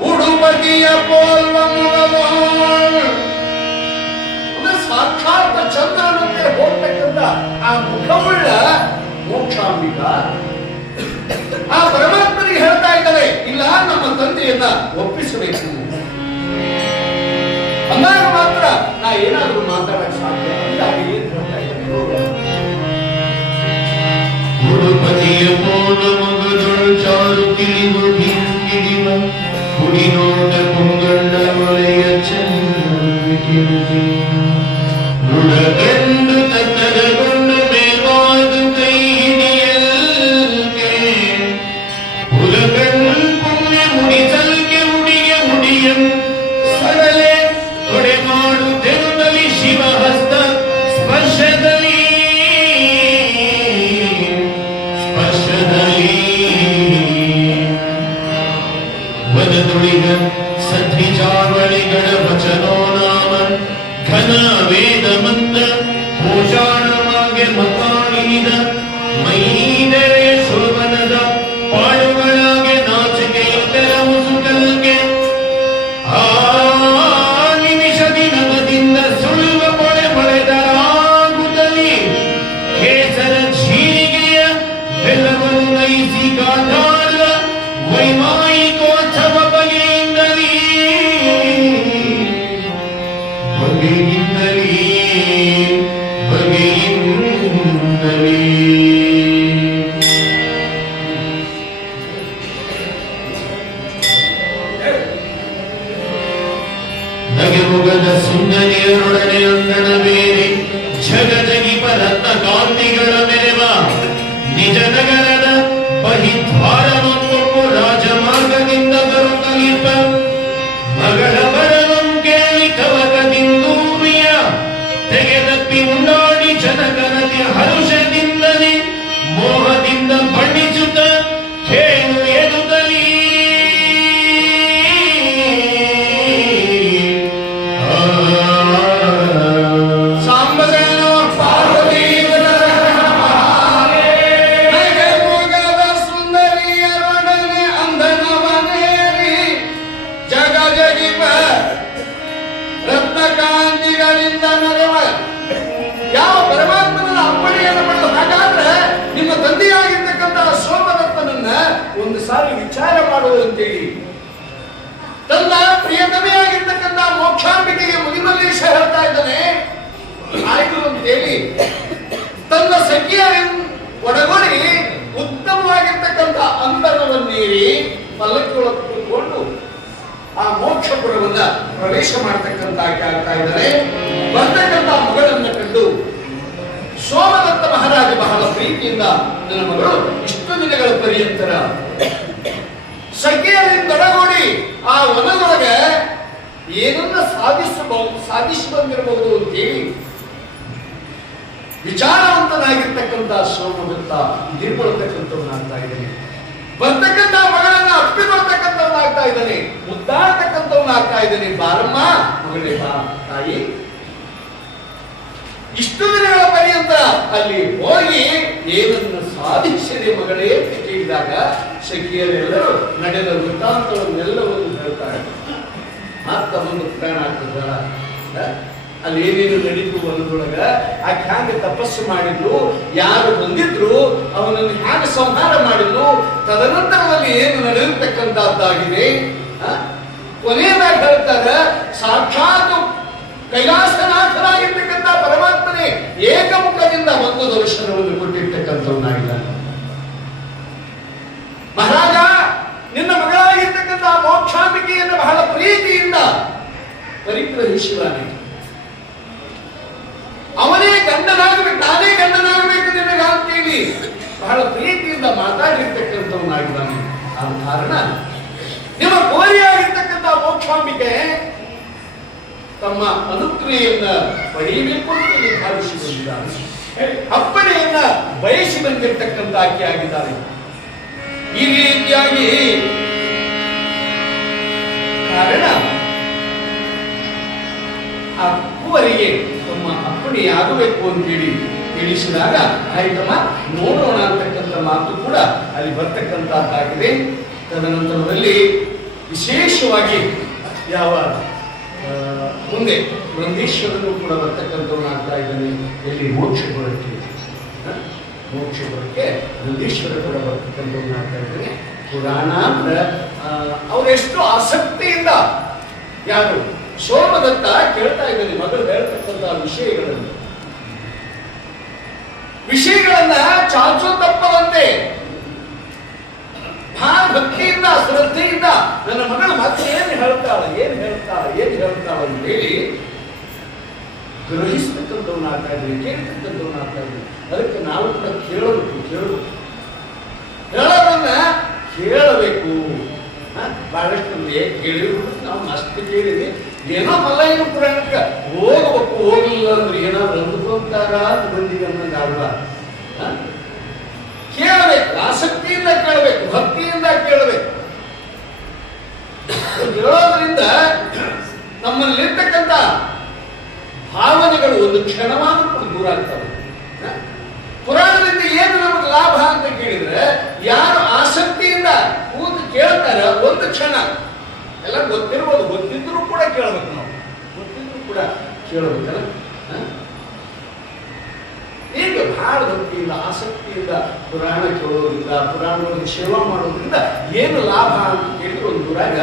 ಉಡುಪತಿಯ ಪೋಲ್ವ ಮುಗದೋಳ್. ಅಂದ್ರೆ ಸಾಕ್ಷಾತ್ ಚಂದ್ರನಂತೆ ಹೋಗ್ತಕ್ಕಂಥ ಆ ಮುಖವುಳ್ಳ ಮೋಕ್ಷಾಂಬಿಕ ಆ ಪರಮಾತ್ಮನಿಗೆ ಹೇಳ್ತಾ ಇದ್ದಾರೆ, ಇಲ್ಲ ನಮ್ಮ ತಂದೆಯನ್ನ ಒಪ್ಪಿಸಬೇಕು, ಅಂದಾಗ ಮಾತ್ರ ನಾ ಏನಾದ್ರೂ ಮಾತಾಡಕ್ ಸಾಧ್ಯ. ಅಂದಾಗಿ ಏನ್ ಹೇಳ್ತಾ ಇದ್ದಾರೆ ನೋಡೋಣ. ಉಡುಪತಿಯ ಪೋಲ ಮಗದೊಳು ಚಾರು ತಿಳಿದು ಹಿಂಗಿಡಿವ ಕುಡಿನೋಟ ಪೊಂಗಣ್ಣ ಮಳೆಯ ಚಂದ್ರವಿಟಿರುವೆ ನುಡಗಂಡು ತತ್ತರಗೊಂಡು ಮೇವಾದು ಕೈ ಹಿಡಿಯಲ್ಕೆ ಹುಲಗಂಡು ಪುಣ್ಯ ಮುಡಿಸಲ್ಕೆ ಉಡಿಗೆ ಮುಡಿಯಂ ಸರಳೆ ತೊಡೆ ಮಾಡುತ್ತೆನುದಲ್ಲಿ ಶಿವಹಸ್ತ ಸ್ಪರ್ಶದಲ್ಲಿ ವನದುಳಿಗ ಸದ್ವಿಚಾವಳಿಗಳ ವಚನೋ ನಾಮ ಘನ ವೇದ ಮಂದ ಭೂಷಾಣವಾಗಿ ಮತಾಡಿದ ಮೈದರೆ ಶೋಭನದ ಪಾಳುಗಳಾಗೆ ನಾಚಿಕೆ ಇತರ ಮುಸುಕಲ್ಗೆ ಆ ನಿಮಿಷದಿ ನಗದಿಂದ ಸುಳುವ ಪೊಳೆ ಪಡೆದರಾಗುತ್ತಲಿ ಕೇಸರ ಜೀರಿಗೆಯ ಬೆಲ್ಲವನ್ನು ನಯಿಸಿ ಗಾಂಧಾರ ವೈಮಾಯಿಕೋತ್ಸವ ಬಗೆಯಿಂದಲೀ ಬಗೆಯಿಂದಲೀ ಬಗೆಯಿಂದಲೀ ನಗೆಮುಗದ ಸುಂದರಿಯರೊಡನೆ ಅಂಗಣ ಬೇರೆ ಜಗಜಗಿಪ ರತ್ನ ಕಾಂತಿಗಳ ಮೆರೆವ ನಿಜ ನಗರದ ಬಹಿದ್ವಾರವೊಂದು ರಾಜಮಾರ್ಗದಿಂದ ಬರುತ್ತಲಿಪ ಮಗಳ ಬರವಂ ಕೇಳಿ ಕವಕದಿಂದೂರಿಯ ತೆಗೆದಪ್ಪಿ ಉಂಡಾಡಿ ಜನಗಣತಿ ಹರುಷದಿಂದಲೇ ಮೋಹದಿಂದ ಬಣ್ಣಿಸುತ್ತ ಕೇಳು ಎದುತ್ತಲೀ ಸಾಂಬದೇನೋ ಪಾರ್ವತಿ ನಗೆಮುಗದ ಸುಂದರಿಯರೊಡನೆ ಅಂಧನವನೇರಿ ಜಗಜಗಿಪ ರತ್ನಕಾಂತಿಗಳಿಂದ ನರವ. ಯಾವ ಪರಮಾತ್ಮನ ಅಪ್ಪಣೆಯನ್ನು ಪಡೆದು ಹಾಗಾದ್ರೆ ನಿಮ್ಮ ತಂದೆಯಾಗಿರ್ತಕ್ಕಂತಹ ಸೋಮದತ್ತನನ್ನ ಒಂದು ಸಾರಿ ವಿಚಾರ ಮಾಡುವಂತೇಳಿ ತನ್ನ ಪ್ರಿಯತಮೆಯಾಗಿರ್ತಕ್ಕಂಥ ಮೋಕ್ಷಾಂಬಿಕೆಗೆ ಮುಗಿಮಲ್ಲೇಶ ಹೇಳ್ತಾ ಇದ್ದಾನೆ. ಆಯ್ತು ಅಂತೇಳಿ ತನ್ನ ಸಖಿಯ ಒಡಗೂಡಿ ಉತ್ತಮವಾಗಿರ್ತಕ್ಕಂಥ ಅಂತರವನ್ನೇರಿ ಪಲ್ಲಕ್ಕಿಯೊಳಗೆ ಕೂತ್ಕೊಂಡು ಆ ಮೋಕ್ಷಪುರವನ್ನ ಪ್ರವೇಶ ಮಾಡತಕ್ಕಂತ ಆಗ್ತಾ ಇದ್ದಾರೆ. ಬರ್ತಕ್ಕಂಥ ಮಗಳನ್ನ ಕಂಡು ಸೋಮದತ್ತ ಮಹಾರಾಜ ಬಹಳ ಪ್ರೀತಿಯಿಂದ ನನ್ನ ಮಗಳು ಇಷ್ಟು ದಿನಗಳ ಪರ್ಯಂತರ ಸಖಿಯರಿಂದೊಡಗೂಡಿ ಆ ವನದೊಳಗೆ ಏನನ್ನ ಸಾಧಿಸಿ ಬಂದಿರಬಹುದು ಅಂತೇಳಿ ವಿಚಾರವಂತನಾಗಿರ್ತಕ್ಕಂಥ ಸೋಮದತ್ತ ಇದಿರ್ಕೊಳ್ತಕ್ಕಂಥವನ್ನಾಗ್ತಾ ಇದ್ದಾನೆ. ಬರ್ತಕ್ಕಂಥ ಮಗಳನ್ನ ಅಪ್ಪಿಕೊಳ್ತಕ್ಕಂಥವನ್ನಾಗ್ತಾ ಇದ್ದಾನೆ, ಮುದ್ದಾಡ್ತಕ್ಕಂಥವನ್ನಾಗ್ತಾ ಇದ್ದಾನೆ. ಬಾರಮ್ಮ ಮಗಳೇ ಬಾ ತಾಯಿ. ಇಷ್ಟು ದಿನಗಳ ಪರ್ಯಂತ ಅಲ್ಲಿ ಹೋಗಿ ಏನನ್ನು ಸಾಧಿಸಿದೆ ಮಗಳೇ ಅಂತ ಕೇಳಿದಾಗ ಸಖಿಯರೆಲ್ಲರೂ ನಡೆದ ವೃತ್ತಾಂತವನ್ನೆಲ್ಲವನ್ನು ಹೇಳ್ತಾರೆ. ಮಾತ್ರ ಒಂದು ಪ್ರಾಣ ಆಗ್ತದ ಅಲ್ಲಿ ಏನೇನು ನಡೀತು ವನದೊಳಗ, ಆಕೆ ಹ್ಯಾಂಗ ತಪಸ್ಸು ಮಾಡಿದ್ರು, ಯಾರು ಬಂದಿದ್ರು, ಅವನನ್ನು ಹ್ಯಾಂಗ ಸಂಹಾರ ಮಾಡಿದ್ರು, ತದನಂತರದಲ್ಲಿ ಏನು ನಡೆದಿರ್ತಕ್ಕಂಥದ್ದಾಗಿದೆ. ಕೊನೆಯದಾಗಿ ಹೇಳ್ತಾರೆ, ಸಾಕ್ಷಾತ್ ಕೈಲಾಸನಾಥನಾಗಿರ್ತಕ್ಕಂಥ ಪರಮಾತ್ಮನೇ ಏಕಮುಖದಿಂದ ಒಂದು ದರ್ಶನವನ್ನು ಕೊಟ್ಟಿರ್ತಕ್ಕಂಥವನಾಗಿದ್ದಾನೆ. ಮಹಾರಾಜ, ನಿನ್ನ ಮಗಳಾಗಿರ್ತಕ್ಕಂಥ ಮೋಕ್ಷಾಂಬಿಕೆಯನ್ನು ಬಹಳ ಪ್ರೀತಿಯಿಂದ ಪರಿಗ್ರಹಿಸಿದಾನೆ. ಅವನೇ ಗಂಡನಾಗಬೇಕು, ನಾನೇ ಗಂಡನಾಗಬೇಕು ನಿನಗ ಅಂತೇಳಿ ಬಹಳ ಪ್ರೀತಿಯಿಂದ ಮಾತಾಡಿರ್ತಕ್ಕಂಥವನಾಗಿದ್ದಾನೆ. ಆದ ಕಾರಣ ನಿಮ್ಮ ಕೋರಿಯಾಗಿರ್ತಕ್ಕಂಥ ಮೋಕ್ಷಾಂಬಿಕೆ ತಮ್ಮ ಅನುಕ್ರಿಯೆಯನ್ನ ಪಡೆಯಬೇಕು ಅಂತ ನಿರ್ಧಾರಿಸಿ ಬಂದಿದ್ದಾರೆ. ಅಪ್ಪಣೆಯನ್ನ ಬಯಸಿ ಬಂದಿರತಕ್ಕಂಥ ಆಕೆ ಆಗಿದ್ದಾರೆ. ಈ ರೀತಿಯಾಗಿ ಕಾರಣ ಆ ಕುವರಿಗೆ ತಮ್ಮ ಅಪ್ಪಣೆಯಾಗಬೇಕು ಅಂತೇಳಿ ತಿಳಿಸಿದಾಗ ಆಯ್ತಮ್ಮ ನೋಡೋಣ ಅಂತಕ್ಕಂಥ ಮಾತು ಕೂಡ ಅಲ್ಲಿ ಬರ್ತಕ್ಕಂಥದ್ದಾಗಿದೆ. ತದನಂತರದಲ್ಲಿ ವಿಶೇಷವಾಗಿ ಯಾವ ಮುಂದೆ ನಂದೀಶ್ವರನು ಕೂಡ ಬರ್ತಕ್ಕಂಥವನಾಗ್ತಾ ಇದ್ದಾನೆ. ಎಲ್ಲಿ ಮೋಕ್ಷಪುರಕ್ಕೆ ಮೋಕ್ಷಪುರಕ್ಕೆ ನಂದೀಶ್ವರ ಕೂಡ ಬರ್ತಕ್ಕಂಥವನಾಗ್ತಾ ಇದ್ದಾನೆ. ಪುರಾಣ ಅಂದ್ರೆ ಅವರೆಷ್ಟು ಆಸಕ್ತಿಯಿಂದ ಯಾರು ಸೋಮದತ್ತ ಕೇಳ್ತಾ ಇದ್ದಾನೆ ಮಗಳು ಹೇಳ್ತಕ್ಕಂಥ ವಿಷಯಗಳನ್ನ ಚಾಚು ತಪ್ಪವಂತೆ ಬಹಳ ಭಕ್ತಿಯಿಂದ ಶ್ರದ್ಧೆಯಿಂದ ನನ್ನ ಮಗಳು ಮತ್ತೆ ಏನ್ ಹೇಳ್ತಾಳ ಅಂತ ಹೇಳಿ ಗ್ರಹಿಸ್ತಕ್ಕಂಥವನ್ನಾಗ್ತಾ ಇದ್ವಿ, ಕೇಳ್ತಕ್ಕಂಥವನ್ನಾಗ್ತಾ ಇದ್ವಿ. ಅದಕ್ಕೆ ನಾವು ಕೂಡ ಕೇಳಬೇಕು ಹೇಳೋದನ್ನ ಕೇಳಬೇಕು. ಬಹಳಷ್ಟು ಕೇಳಿದ್ರು ನಾವು ಮಸ್ತ್ ಕೇಳಿದ್ವಿ. ಏನೋ ಮಲ್ಲಯ್ಯನ ಪುರಾಣಕ್ಕೆ ಹೋಗಲಿಲ್ಲ ಅಂದ್ರೆ ಏನಾದ್ರು ಅಂದ್ಕೊಂತಾರ ಅಂತ ಬಂದಿದೆ ಅನ್ನೋದು ಅಲ್ವಾ. ಕೇಳಬೇಕು, ಆಸಕ್ತಿಯಿಂದ ಕೇಳಬೇಕು, ಭಕ್ತಿಯಿಂದ ಕೇಳಬೇಕು. ಕೇಳೋದ್ರಿಂದ ನಮ್ಮಲ್ಲಿರ್ತಕ್ಕಂಥ ಭಾವನೆಗಳು ಒಂದು ಕ್ಷಣವಾದರೂ ದೂರ ಆಗ್ತವೆ. ಪುರಾಣದಿಂದ ಏನು ನಮಗೆ ಲಾಭ ಅಂತ ಕೇಳಿದ್ರೆ, ಯಾರು ಆಸಕ್ತಿಯಿಂದ ಕೂತು ಕೇಳ್ತಾರ ಒಂದು ಕ್ಷಣ ಎಲ್ಲ ಗೊತ್ತಿರ್ಬೋದು, ಗೊತ್ತಿದ್ರು ಕೂಡ ಕೇಳಬೇಕು. ನಾವು ಗೊತ್ತಿದ್ರು ಕೂಡ ಕೇಳಬೇಕಲ್ಲ. ಈಗ ಬಹಳ ಭಕ್ತಿಯಿಂದ ಆಸಕ್ತಿಯಿಂದ ಪುರಾಣ ಕೇಳೋದ್ರಿಂದ, ಪುರಾಣವನ್ನು ಸೇವಾ ಮಾಡೋದ್ರಿಂದ ಏನು ಲಾಭ ಅಂತ ಕೇಳಿದ್ರೆ, ಒಂದು ಊರಾಗ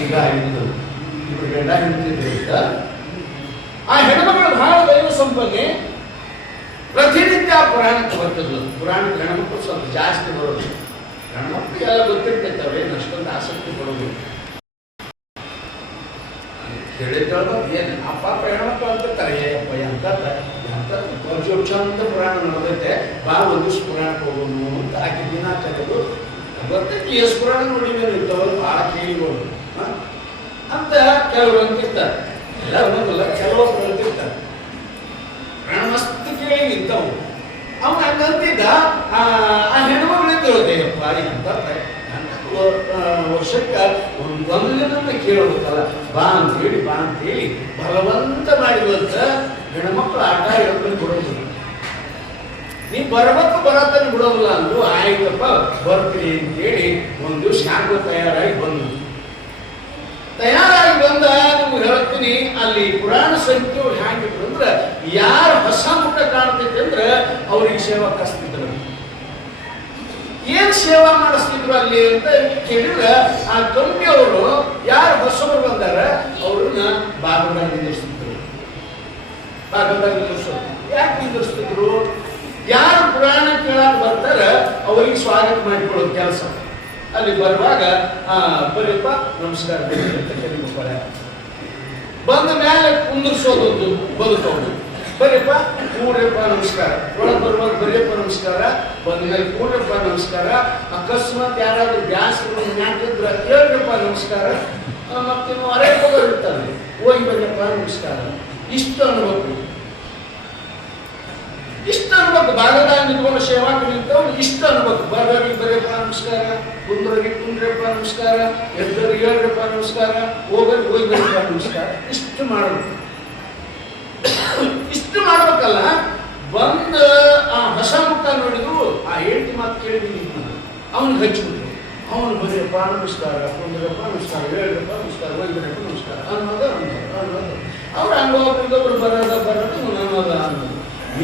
ಈಗ ಇಬ್ಬರು ಗಂಡ ಹೆಂಡತಿದ್ರಿಂದ ಆ ಹೆಣ್ಮಗಳು ಬಹಳ ದೈವ ಸಂಪನ್ನೆ. ಪ್ರತಿನಿತ್ಯ ಪುರಾಣಕ್ಕೆ ಬರ್ತಿದ್ಲು. ಪುರಾಣಕ್ಕೆ ಹೆಣ್ಮಕ್ಳು ಸ್ವಲ್ಪ ಜಾಸ್ತಿ ಬರೋದು. ಹೆಣ್ಮಕ್ಳು ಎಲ್ಲ ಗೊತ್ತಿರ್ತೈತೆ, ಅವ್ರೇನು ಅಷ್ಟೊಂದು ಆಸಕ್ತಿ ಪಡೋದು. ಹೇಳಿದ್ರು ಏನು ಅಪ್ಪ ಹೆಣ್ಮಕ್ಳು ಅಂತಿರ್ತಾರೆ, ಅಪ್ಪ ಅಂತ ಚಂದ ಪುರಾಣ ನೋಡೈತೆ, ಬಾ ಒಂದು ಪುರಾಣಕ್ಕೆ ಹೋಗೋದು ಅಂತ ಆಕೆ ದಿನ ಕರೆದು ಗೊತ್ತೈತಿ. ಎಷ್ಟು ಪುರಾಣ ನೋಡಿವೇನು ಇರ್ತವಲ್ಲ, ಭಾಳ ಕೇಳಿಬೋದು ಅಂತ ಕೆಲವರು ಅಂತಿರ್ತಾರೆ. ಎಲ್ಲ ಒಂದಲ್ಲ, ಕೆಲವೊಬ್ರು ಅಂತಿರ್ತಾರೆ ಪ್ರಾಣ ಮಸ್ತ್ ಕೇಳಿ ನಿಂತವು. ಅವನು ಹಂಗಂತಿದ್ದ. ಆ ಹೆಣ್ಮಗಳು ತಿಳೋದೇಯಪ್ಪ ಅಂತ ವರ್ಷಕ್ಕೆ ಒಂದೊಂದನ್ನ ಕೇಳಬೇಕಲ್ಲ, ಬಾ ಅಂತ ಹೇಳಿ ಬಲವಂತ ಮಾಡಿರುವಂತ ಹೆಣ್ಮಕ್ಳು ಆಟ ಹೇಳ್ಕೊಂಡು ಬಿಡೋದಿಲ್ಲ. ನೀ ಬರ್ಬೇಕು ಬರತ್ತಾನೆ ಬಿಡೋದಿಲ್ಲ ಅಂದ್ರು. ಆಯ್ತಪ್ಪ ಬರ್ತೀನಿ ಅಂತೇಳಿ ಒಂದು ದಿವಸ ಹ್ಯಾಂಗ ತಯಾರಾಗಿ ಬಂದು ನಿಮ್ಗೆ ಹೇಳ್ತೀನಿ. ಅಲ್ಲಿ ಪುರಾಣ ಸಂಖ್ಯೆ ಹ್ಯಾಂಗಿದ್ರು ಅಂದ್ರೆ, ಯಾರು ಹೊಸ ಮುಖ ಕಾಣ್ತೈತೆ ಅಂದ್ರೆ ಅವ್ರಿಗೆ ಸೇವಾ ಕಸ್ತಿದ್ರು. ಏನ್ ಸೇವಾ ಮಾಡಿಸ್ತಿದ್ರು ಅಲ್ಲಿ ಅಂತ ಕೇಳಿದ್ರೆ, ಆ ಕಂಪಿಯವರು ಯಾರು ಹೊಸವರು ಬಂದಾರ ಅವ್ರನ್ನ ಬಾಗಲದಾಗ ನಿಂದಿರ್ಸ್ತಿದ್ರು. ಯಾಕೆ ನಿಂದಿರ್ಸ್ತಿದ್ರು? ಯಾರು ಪುರಾಣ ಕೇಳಕ್ ಬರ್ತಾರ ಅವ್ರಿಗೆ ಸ್ವಾಗತ ಮಾಡಿಕೊಳ್ಳೋದು ಕೆಲಸ. ಅಲ್ಲಿ ಬರುವಾಗ ಬರೀಪ್ಪ ನಮಸ್ಕಾರ ಅಂತ ಕರಿಬೇಕಾರ. ಬಂದ ಮೇಲೆ ಕುಂದಿರ್ಸೋದೊಂದು ಬದುಕೋದು. ಬರೀಪ್ಪ ಕೂಡ್ರಪ್ಪ ನಮಸ್ಕಾರ. ಒಳಗೆ ಬರುವಾಗ ಬರೀಪ್ಪ ನಮಸ್ಕಾರ. ಬಂದ ಮೇಲೆ ಕೂಡ್ರಪ್ಪ ನಮಸ್ಕಾರ. ಅಕಸ್ಮಾತ್ ಯಾರಾದ್ರೂ ಬ್ಯಾಸರು ಹಾಕಿದ್ರ ಹೇಳ್ರಪ್ಪ ನಮಸ್ಕಾರ. ಮತ್ತೆ ಹೊರಗೆ ಹೋಗೋರು ಇರ್ತಾರೆ, ಹೋಗಿ ಬರೀಪ್ಪ ನಮಸ್ಕಾರ. ಇಷ್ಟು ಅನ್ಬೇಕು. ಬಾಗದಾಗ ನಿಂತ್ಕೊಂಡು ಸೇವಾಕ್ಕೆ ನಿಂತವ್ರು ಇಷ್ಟ ಅನ್ಬೇಕು. ಬರೋರಿಗೆ ಬರೀಪ್ಪ ನಮಸ್ಕಾರ, ಕುಂದ್ರಿಗೆ ಕುಂದ್ರಪ್ಪ ನಮಸ್ಕಾರ, ಎದ್ದರಿಗೆ ಹೇಳ್ರಪ್ಪ ನಮಸ್ಕಾರ, ಹೋಗೋರಿಗೆ ಹೋಗಿ ಬರೀಪ್ಪ ನಮಸ್ಕಾರ. ಇಷ್ಟು ಮಾಡಬೇಕು. ಇಷ್ಟು ಮಾಡ್ಬೇಕಲ್ಲ. ಬಂದ ಆ ಹೊಸ ಮುಖ ನೋಡಿದ್ರು, ಆ ಹೇಳ್ತಿ ಮಾತು ಕೇಳಿ ಅವನಿಗೆ ಹಚ್ಚಿಬಿಟ್ರು. ಅವನು ಬರೀಪ್ಪ ನಮಸ್ಕಾರ, ಕುಂದ್ರಪ್ಪ ನಮಸ್ಕಾರ, ಹೇಳ್ರಪ್ಪ ನಮಸ್ಕಾರ, ಹೋಗಿ ಬರೀಪ್ಪ ನಮಸ್ಕಾರ ಅನ್ನೋದು. ಅವ್ರು ಹಂಗೋಬ್ರಿಗೊಬ್ರು ಬರೋದು ಅನ್ನೋದು.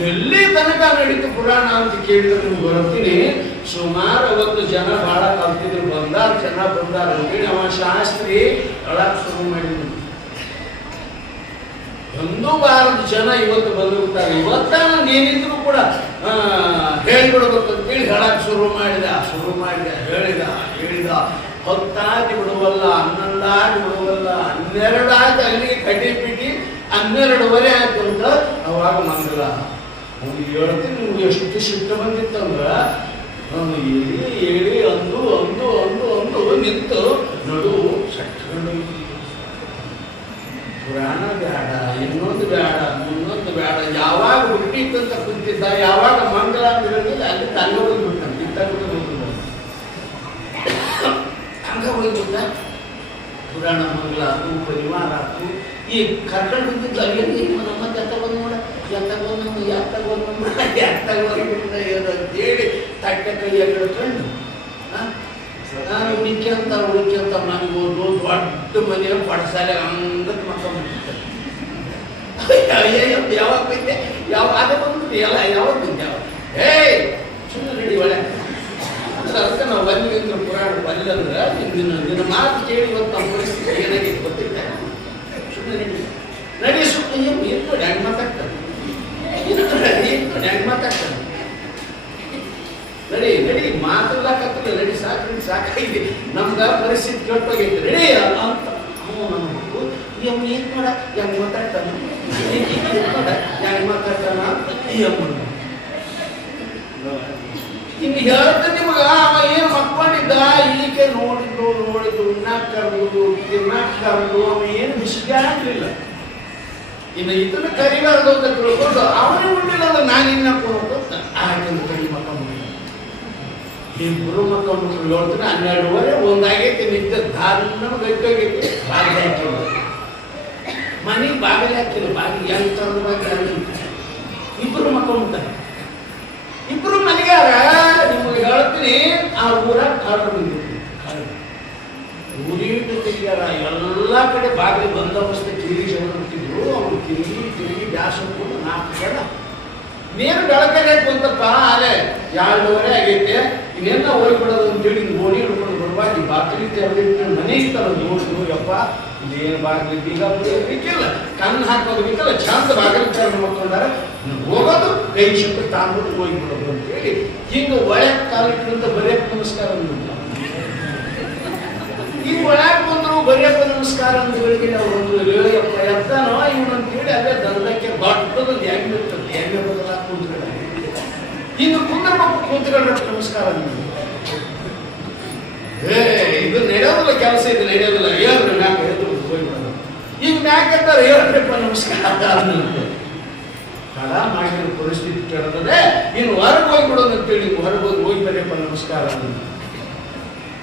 ಎಲ್ಲಿ ತನಕ ನಡೀತು ಪುರಾಣ ಅಂತ ಕೇಳಿದ್ರೆ ನಿಮ್ಗೆ ಬರ್ತೀನಿ. ಸುಮಾರು 50 ಜನ ಬಹಳ ಕಲ್ತಿದ್ರು. ಜನ ಬಂದಾರ ಅಂತೇಳಿ ಅವ ಶಾಸ್ತ್ರಿ ಅಳಕ್ ಶುರು ಮಾಡಿದ್ರು. ಒಂದು ವಾರದ ಜನ ಇವತ್ತು ಬಂದಿರ್ತಾರೆ. ಇವತ್ತಾನ ಏನಿದ್ರು ಕೂಡ ಹೇಳ್ಬಿಡ್ಬೇಕು ಅಂತೇಳಿ ಹೇಳಕ್ ಶುರು ಮಾಡಿದ. ಹೇಳಿದ ಹೊತ್ತಾಗಿ ಬಿಡುವಲ್ಲ, 11 ಆಗಿ ಬಿಡುವಲ್ಲ, 12 ಆಗಿ ಅಲ್ಲಿಗೆ ಕಡ್ಡಿ ಪಿಟಿ 12:30 ಆಯ್ತು ಅಂತ ಅವಾಗ ಮಂಗಲ. ಅವ್ನಿಗೆ ಹೇಳ್ತೀನಿ, ನಿಮ್ಗೆ ಎಷ್ಟು ಸಿಟ್ಟು ಬಂದಿತ್ತಂದ್ರ ಹೇಳಿ ಅಂದು ನಿಂತು ನಡು ಸಟ್ಕೊಂಡು ಪುರಾಣ ಬೇಡ, ಇನ್ನೊಂದು ಬೇಡ, ಇನ್ನೊಂದು ಬೇಡ. ಯಾವಾಗ ಹುಟ್ಟಿತ್ತಂತ ಕುಂತಿದ್ದ, ಯಾವಾಗ ಮಂಗಲ ಅಂತ ಹೇಳಿದ್ರೆ ಅಲ್ಲಿ ತಂಗ ಹೋಗ್ಬಿಟ್ಟ ಕಿತ್ತಾಗ್ಬಿಟ್ಟು ಹೋಗ್ಬಿಟ್ಟ. ಹಂಗ ಹೋಗ್ಬಿಟ್ಟ. ಪುರಾಣ ಮಂಗಲ ಆತು, ಪರಿವಾರ ಆತು. ಈ ಕರ್ಕೊಂಡು ಬಂದಿದ್ದು ಅಲ್ಲಿ ನಮ್ಮ ತಗೊಂಡು ನೋಡ ಅಂತೇಳಿ ತಟ್ಟೆ ಕೈಯ ಹಿಡ್ಕೊಂಡು ನಾನು ಉಳಿಕೆಂತ ನನಗೊಂದು ದೊಡ್ಡ ಮನೆಯ ಪಡಸಾಲೆ ಹಂಗತ್ ಮಕ್ಕಂಬಿಟ್ಟಿರ್ತಾರೆ. ಯಾವಾಗ ಬಂದೆ ಅದ ಬಂದ್ಬಿಟ್ಟು ಎಲ್ಲ ಯಾವಾಗ ಬಂದೆ ಸುಮ್ಮನೆ ನಡಿ ಒಳ್ಳೆ ಅಂದ್ರೆ ಅದಕ್ಕೆ ನಾವು ಒಲ್ಲಿಂದ್ರ ಪುರಾಣ ಒಲ್ಲಂದ್ರೆ ನಿನ್ನ ಮಾತು ಕೇಳಿ ಇವತ್ತು ನಮ್ಮ ಪರಿಸ್ಥಿತಿ ಏನಾಗಿದೆ ಗೊತ್ತಿಲ್ಲ. ಸುಮ್ಮನೆ ನಡಿ ಸುಮ್ಮನೆ ಏನು ನೋಡಿ ಹೆಂಗೆ ಮಾತಾಡ್ತಾರೆ ಹೆಂಗೆ ಮಾತಾಡ್ತಾರೆ ನಡಿ ಮಾತಾಡ್ಲಾಕತ್ತಿಲ್ಲ ನಡಿ ಸಾಕಾಗಿದೆ ನಮ್ಗೆ ಪರಿಸ್ಥಿತಿ ಕೆಟ್ಟೋಗೈತೆ ನಡಿ ಅಂತ ಅವ್ನು ಏನು ಮಾಡ ಹೆಂಗೆ ಮಾತಾಡ್ತಾನ ಹೆಂಗೆ ಮಾತಾಡ್ತಾನ ಹಿಂಗೆ ಹೇಳ್ತ ನಿಮಗ ಅವ ಏನು ಮಕ್ಕೊಂಡಿದ್ದ ಈಕೆ ನೋಡಿದ್ದು ಉಣ್ಣಾಕ್ ಕರ್ದು ತಿನ್ನಾಕ್ ಕರ್ದು ಅವ ಏನು ವಿಷಯ ಇನ್ನು ಇದನ್ನ ಕರಿಬಾರ್ದು ಅಂತ ತಿಳ್ಕೊಂಡು ಅವನೇ ಉಂಡಿಲ್ಲ ಅಂದ್ರೆ ನಾನು ಇನ್ನ ಕೊಡೋದು ಆಕೆಂದು ಕರಿ ಮಕ್ಕಳು ಇಬ್ಬರು ಮಕ್ಕಳು ಹೇಳ್ತಾನೆ 12:30 ಒಂದಾಗೈತಿ ನಿಂತ ದಾರುಣ ಗಟ್ಟೋಗೈತಿ ಬಾಗಿಲು ಹಾಕಿಲ್ಲ ಮನೆಗೆ ಬಾಗಿಲು ಹಾಕಿಲ್ಲ ಬಾಗಿಲು ಹೆಂಗ್ ತರದ ಬಾಗಿಲು ಇಬ್ಬರು ಮಕ್ಕಳು ಇಬ್ಬರು ಮನೆಗಾರ ನಿಮಗೆ ಹೇಳ್ತೀನಿ ಆ ಊರಾಗ ಕಾಡು ಬಂದಿತ್ತು ಊರಿಟ್ಟು ತೆಗಿಯಾರ ಎಲ್ಲ ಕಡೆ ಬಾಗಿಲು ಬಂದೋಬಸ್ತ ಕಿರಿಗಿ ಅಂತಿದ್ರು ಅವ್ರು ತಿರುಗಿ ಗ್ಯಾಸ್ ಹಾಕೊಂಡು 4 ಜನ ನೀರು ಬೆಳಕರೆ ಬಂತಪ್ಪ ಅಲೆ 2:30 ಆಗೈತೆ ಇನ್ನೇನ ಹೋಗ್ಬಿಡೋದು ಅಂತೇಳಿ ಓಣಿ ಹಿಡ್ಕೊಂಡು ಬರುವಾಗ ಈ ಬಾಗಿಲು ತೆರೆದಿಟ್ಟು ಮನೆ ಇತ್ತಲ್ಲ ನೋಡಿದ್ರಪ್ಪ ಇದೇನು ಬಾಗಿಲು ಬೀಗ ಬೇಕಿಲ್ಲ ಕಣ್ಣು ಹಾಕೋದಕ್ಕಿಲ್ಲ ಚಂದ ಬಾಗಿಲು ತೆರೆದು ಮಾಡ್ಕೊಂಡಾರ ಹೋಗೋದು ಕೈ ಶುಕ್ರ ತಾಂಬಿಟ್ಟು ಹೋಗ್ಬಿಡೋದು ಅಂತೇಳಿ ಹಿಂಗೆ ಒಳಗೆ ಕಾಲಿಟ್ಟಿಂತ ಬರೆಯಕ್ಕೆ ನಮಸ್ಕಾರ ಅಂದಿಲ್ಲ ಈ ಒಳಗೆ ಬಂದ್ರು ಬರೆಯಪ್ಪ ನಮಸ್ಕಾರ ಅಂದ್ಗಳಿಗೆ ಅವರು ಎತ್ತಾನೋ ಇವನಂತೇಳಿ ಅಲ್ಲೇ ದಂಡಕ್ಕೆ ದೊಡ್ಡದೊಂದು ಹೆಂಗೆ ಇರ್ತದೆ ಹೆಂಗೆ ಬದಲಾಗ ಕುಂತ್ಕೊಂಡ ಇನ್ನು ಕುಂದರ್ಬೇಕು ಕುಂತ್ಕೊಂಡ್ರೆ ನಮಸ್ಕಾರ ಇದು ನಡೆಯೋದಿಲ್ಲ ಕೆಲಸ ಇದು ನಡೆಯೋದಿಲ್ಲ ಹೇಳ್ರಿ ಮ್ಯಾಕ ಎದ್ದು ಹೋಗ್ಬಿಡೋದು ಈಗ ಮ್ಯಾಕ ಎತ್ತಾರ ಹೇಳ್ರಪ್ಪ ನಮಸ್ಕಾರ ಕಡ ಮಾಡಿದ ಪರಿಸ್ಥಿತಿ ಕೇಳ್ತದೆ ಇನ್ನು ಹೊರಗೆ ಹೋಗ್ಬಿಡೋದು ಅಂತೇಳಿ ಹೊರಗೆ ಹೋಗಿ ಬರೆಯಪ್ಪ ನಮಸ್ಕಾರ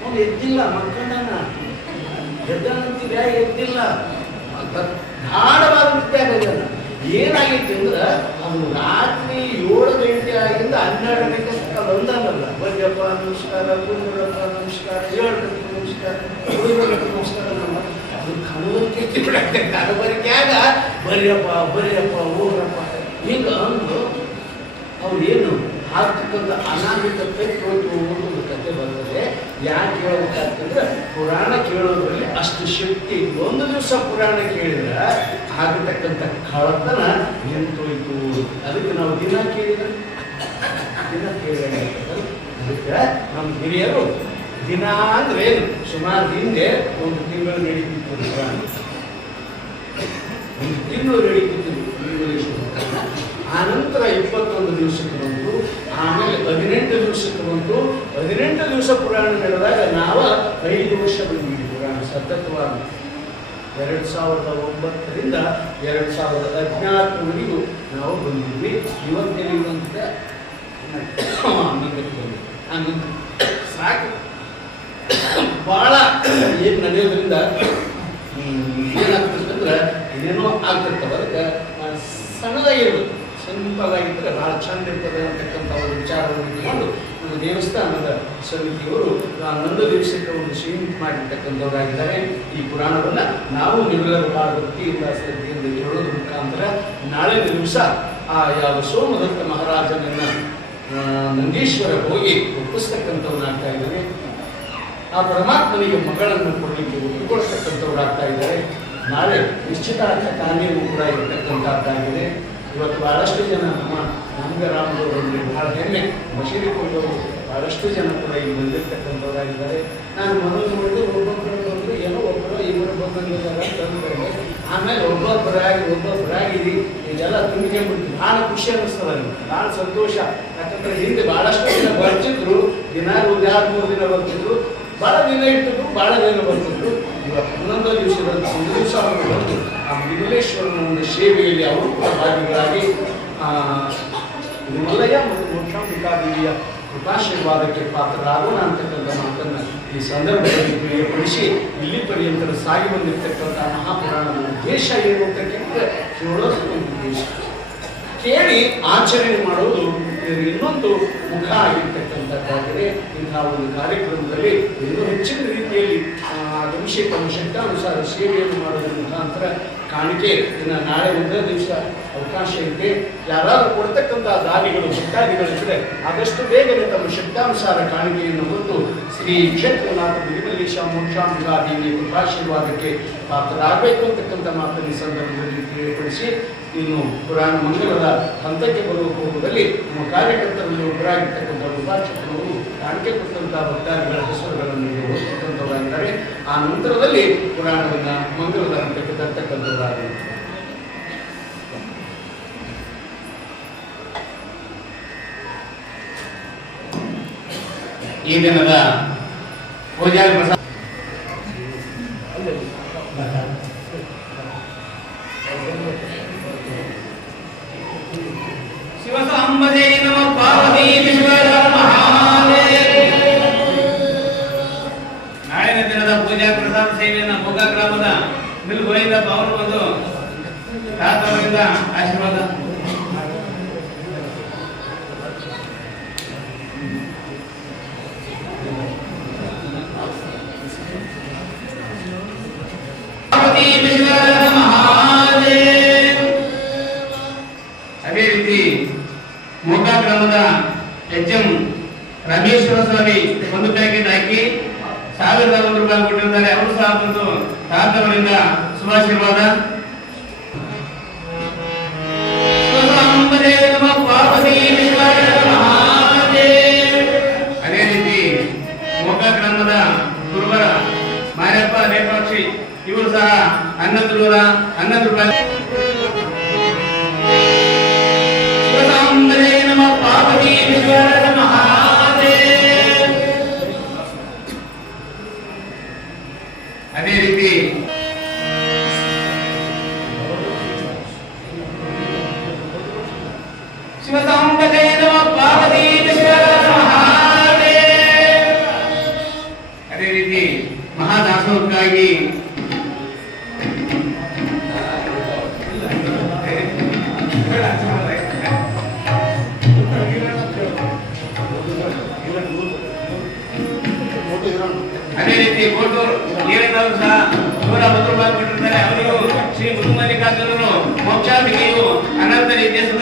ಅವ್ನು ಎದ್ದಿಲ್ಲ ಮಕ್ಕಳನ್ನ ಎದ್ದಂತಿದ್ಯಾ ಎದ್ದಿಲ್ಲ ಗಾಢವಾದ ನಿತ್ಯ ಏನಾಗಿತ್ತು ಅಂದ್ರೆ ಅವನು ರಾತ್ರಿ 7 ಗಂಟೆ ಆಗಿಂದ 12 ಗಂಟೆ ಒಂದಲ್ಲ ಬರೆಯಪ್ಪ ನಮಸ್ಕಾರ ಕುಂದ್ರಪ್ಪ ನಮಸ್ಕಾರ 7 ಗಂಟೆ ನಮಸ್ಕಾರ 7 ಗಂಟೆ ನಮಸ್ಕಾರ ಅದು ಕಣವರಿಕೆ ಕಣವರಿಕೆಯಾಗ ಬರೆಯಪ್ಪ ಹೋಗ್ರಪ್ಪ ಈಗ ಅಂದು ಅವ್ರೇನು ಆಗ್ತಕ್ಕಂಥ ಅನಾಮಿಕ ಒಂದು ಕಥೆ ಬರ್ತದೆ ಯಾಕೆ ಹೇಳ್ಬೇಕಂತಂದ್ರೆ ಪುರಾಣ ಕೇಳೋದ್ರಲ್ಲಿ ಅಷ್ಟು ಶಕ್ತಿ ಒಂದು ದಿವಸ ಪುರಾಣ ಕೇಳಿದ್ರೆ ಆಗತಕ್ಕಂಥ ಕಳತನ ನಿಂತೋಯ್ತು ಅದಕ್ಕೆ ನಾವು ದಿನ ಕೇಳಿದ್ರೆ ಅದಕ್ಕೆ ನಮ್ಮ ಹಿರಿಯರು ದಿನ ಅಂದ್ರೆ ಏನು ಸುಮಾರು ಹಿಂದೆ 1 ತಿಂಗಳು ನಡೀತಿತ್ತು ಪುರಾಣ 1 ತಿಂಗಳು ನಡೀತಿತ್ತು ಆನಂತರ 21 ದಿವಸಕ್ಕೆ ಬಂತು ಆಮೇಲೆ 18 ದಿವಸಕ್ಕೆ ಬಂತು 18 ದಿವಸ ಪುರಾಣ ನಡೆದಾಗ ನಾವು 5 ವರ್ಷ ಬಂದಿದ್ವಿ ಪುರಾಣ ಸತತವಾಗಿ 2009ರಿಂದ 2014ವರೆಗೂ ನಾವು ಬಂದಿದ್ವಿ ಇವತ್ತಿನಂತ ಸಾಕು ಬಹಳ ಏನು ನಡೆಯೋದ್ರಿಂದ ಏನಾಗ್ತದಂದ್ರೆ ಏನೇನೋ ಆಗ್ತಿರ್ತವೆ ಅದಕ್ಕೆ ಸಣ್ಣದಾಗಿರ್ಬೇಕು ಸಿಂಪಲ್ ಆಗಿದ್ದರೆ ಭಾಳ ಚಂದ ಇರ್ತದೆ ಅಂತಕ್ಕಂಥ ಒಂದು ವಿಚಾರವನ್ನು ಇಟ್ಕೊಂಡು ನಮ್ಮ ದೇವಸ್ಥಾನದ ಸಮಿತಿಯವರು 11 ದಿವಸಕ್ಕೆ ಒಂದು ಸೀಮಿತ ಮಾಡಿರ್ತಕ್ಕಂಥವರಾಗಿದ್ದಾರೆ. ಈ ಪುರಾಣವನ್ನು ನಾವು ನೀವೆಲ್ಲರೂ ಭಾಳ ಭಕ್ತಿಯಿಂದ ಶ್ರದ್ಧೆಯಿಂದ ಕೇಳೋದ್ರ ಮುಖಾಂತರ ನಾಳೆ ದಿವಸ ಆ ಯಾವ ಸೋಮದತ್ತ ಮಹಾರಾಜನನ್ನ ನಂದೀಶ್ವರ ಹೋಗಿ ಒಪ್ಪಿಸ್ತಕ್ಕಂಥವ್ರಾಗ್ತಾ ಇದ್ದಾರೆ. ಆ ಪರಮಾತ್ಮನಿಗೆ ಮಗಳನ್ನು ಕೊಡಲಿಕ್ಕೆ ಒಪ್ಪಿಕೊಳ್ತಕ್ಕಂಥವ್ರಾಗ್ತಾ ಇದ್ದಾರೆ. ನಾಳೆ ನಿಶ್ಚಿತಾರ್ಥ ಕಾರ್ಯವೂ ಕೂಡ ಇರತಕ್ಕಂಥದ್ದಾಗಿದೆ. ಇವತ್ತು ಬಹಳಷ್ಟು ಜನ ನಮ್ಮ ನಂಗರಾಮದವರಲ್ಲಿ ಬಹಳ ಹೆಮ್ಮೆ ಬಶೀರಿಕೊಂಡವರು ಬಹಳಷ್ಟು ಜನ ಕೂಡ ಇಲ್ಲಿ ಬಂದಿರತಕ್ಕಂಥವರಾಗಿದ್ದಾರೆ. ನಾನು ಮೊದಲು ನೋಡಿದ್ದು ಒಬ್ಬೊಬ್ಬರು ಏನೋ ಒಬ್ಬರು ಇಬ್ಬರು ಬಂದಿದ್ದಾರೆ ತಂದುಕೊಂಡೆ. ಆಮೇಲೆ ಒಬ್ಬೊಬ್ಬರಾಗಿ ಇದೆಲ್ಲ ತುಂಬಿಕೊಂಡ್ಬಿಡ್ತೀವಿ. ಭಾಳ ಖುಷಿ ಅನ್ನಿಸ್ತದೆ ನನಗೆ, ಭಾಳ ಸಂತೋಷ. ಯಾಕಂದ್ರೆ ಹಿಂದೆ ಬಹಳಷ್ಟು ದಿನ ಬರ್ತಿದ್ರು, ದಿನ 2-3 ದಿನ ಬರ್ತಿದ್ರು, ಭಾಳ ದಿನ ಇರ್ತಿದ್ರು, ಭಾಳ ದಿನ ಬರ್ತಿದ್ರು. ಇವತ್ತು 11 ದಿವಸ ಅವರು ಬಂದು ಆ ವಿಮಲೇಶ್ವರನ ಒಂದು ಸೇವೆಯಲ್ಲಿ ಅವರು ಕೂಡ ಭಾಗಿಗಳಾಗಿ ವಿಮಲಯ್ಯ ಮತ್ತು ಮೋಕ್ಷಾಂಬಿಕಾದೇವಿಯ ಕೃಪಾಶೀರ್ವಾದಕ್ಕೆ ಪಾತ್ರರಾಗೋಣ ಅಂತಕ್ಕಂಥ ಮಾತನ್ನು ಈ ಸಂದರ್ಭದಲ್ಲಿ ಪ್ರಿಯಪಡಿಸಿ ಇಲ್ಲಿ ಪರ್ಯಂತರ ಸಾಗಿ ಬಂದಿರತಕ್ಕಂಥ ಮಹಾಪುರಾಣದ ಉದ್ದೇಶ ಏನು ಅಂತ ಕೇಳಿದ್ರೆ ಕೇಳೋದು ಒಂದು ಉದ್ದೇಶ, ಕೇಳಿ ಆಚರಣೆ ಮಾಡೋದು ಇನ್ನೊಂದು ಮುಖ ಆಗಿರ್ತಕ್ಕಂಥ ಮಾಡುವಂತದ್ದಾಗಿದೆ. ಇಂತಹ ಒಂದು ಕಾರ್ಯಕ್ರಮದಲ್ಲಿ ಇನ್ನೂ ಹೆಚ್ಚಿನ ರೀತಿಯಲ್ಲಿ ಅಭಿಷೇಕ ಶಕ್ತಾನುಸಾರ ಸೇವೆಯನ್ನು ಮಾಡೋದ್ರ ಮುಖಾಂತರ ಕಾಣಿಕೆ ಇನ್ನು ನಾಳೆ ಒಂದೇ ದಿವಸ ಅವಕಾಶ ಇದೆ. ಯಾರಾದ್ರೂ ಕೊಡ್ತಕ್ಕಂಥ ದಾನಿಗಳು ಭಕ್ತಾದಿಗಳಿದ್ರೆ ಆದಷ್ಟು ಬೇಗನೆ ತಮ್ಮ ಶಕ್ತಾನುಸಾರ ಕಾಣಿಕೆಯನ್ನು ಹೊತ್ತು ಶ್ರೀ ಕ್ಷೇತ್ರನಾಥ ಬಿರಿಮಲ್ಲೇಶ ಮೋಕ್ಷಾಂಬಿಕಾದೇವಿ ಕೃಪಾಶೀರ್ವಾದಕ್ಕೆ ಪಾತ್ರರಾಗಬೇಕು ಅಂತಕ್ಕಂಥ ಮಾತನ್ನು ಈ ಸಂದರ್ಭದಲ್ಲಿ ತಿಳಿಯಪಡಿಸಿ, ಇನ್ನು ಪುರಾಣ ಮಂಗಲದ ಹಂತಕ್ಕೆ ಬರುವ ಪೂರ್ವದಲ್ಲಿ ನಮ್ಮ ಕಾರ್ಯಕರ್ತರಲ್ಲಿ ಒಬ್ಬರಾಗಿರ್ತಕ್ಕಂಥ ಉಪಾಕ್ಷಕರು ಕಾಣಿಕೆ ಕೊಟ್ಟಂಥ ಭಕ್ತಾದಿಗಳ ಹೆಸರುಗಳನ್ನು ಓದ್ತಕ್ಕಂಥವರಾಗಿದ್ದಾರೆ. ಆ ನಂತರದಲ್ಲಿ ಪುರಾಣವನ್ನು ಮಂಗಲದ ಹಂತಕ್ಕೆ ತರ್ತಕ್ಕಂಥವರಾಗಿ ಈ ದಿನದ ಪೂಜಾ ಪ್ರಸಾದ ಶಿವಸಾಂಬದೇ ನಮಃ ಪಾರ್ವತೀ ನಾಳಿನ ದಿನದ ಪೂಜಾ ಪ್ರಸಾದ ಸೇವೆಯನ್ನು ಮೊಗ್ಗ ಗ್ರಾಮದ ಗೋವಿಂದ ಅವರು ಬಂದು ತಾತವರಿಂದ ಆಶೀರ್ವಾದ. ಅದೇ ರೀತಿ ಮೊಗ್ಗ ಗ್ರಾಮದ ಎಚ್.ಎಂ. ರಾಮೇಶ್ವರ ಸ್ವಾಮಿ ಒಂದು ಪ್ಯಾಕೆಟ್ ಹಾಕಿ 1,001 ರೂಪಾಯಿ ಕೊಟ್ಟಿದ್ದಾರೆ. ಅವರು ಸಹ ಬಂದು ತಾತವರಿಂದ ಶುಭಾಶೀರ್ವಾದ. ಅದೇ ರೀತಿ ಮೊಗ್ಗ ಗ್ರಾಮದ ಗುರುವರ ಮಾರಪ್ಪ ನೇಪಾಕ್ಷಿ ಇವರು ಸಹ 11 ರೂಪಾಯಿ. ಅದೇ ರೀತಿ ಶಿವಸಾಂಬದೇ ನಮಃ ಪಾರ್ವತೀ ಅದೇ ರೀತಿ ಮಹಾದಾಸೋಹಕ್ಕಾಗಿ ಅದೇ ರೀತಿ ಕೋಟೂರು ನೀರಿನವರು ಸಹ 110 ರೂಪಾಯಿ ಕೊಟ್ಟಿರ್ತಾರೆ. ಅವರಿಗೂ ಶ್ರೀ ಮುದುಮಲ್ಲಿಕಾರ್ಜುನರು ಮೋಕ್ಷಾಂಬಿಕೆಯು ಅನಂತ ರೀತಿಯ ಸುಖ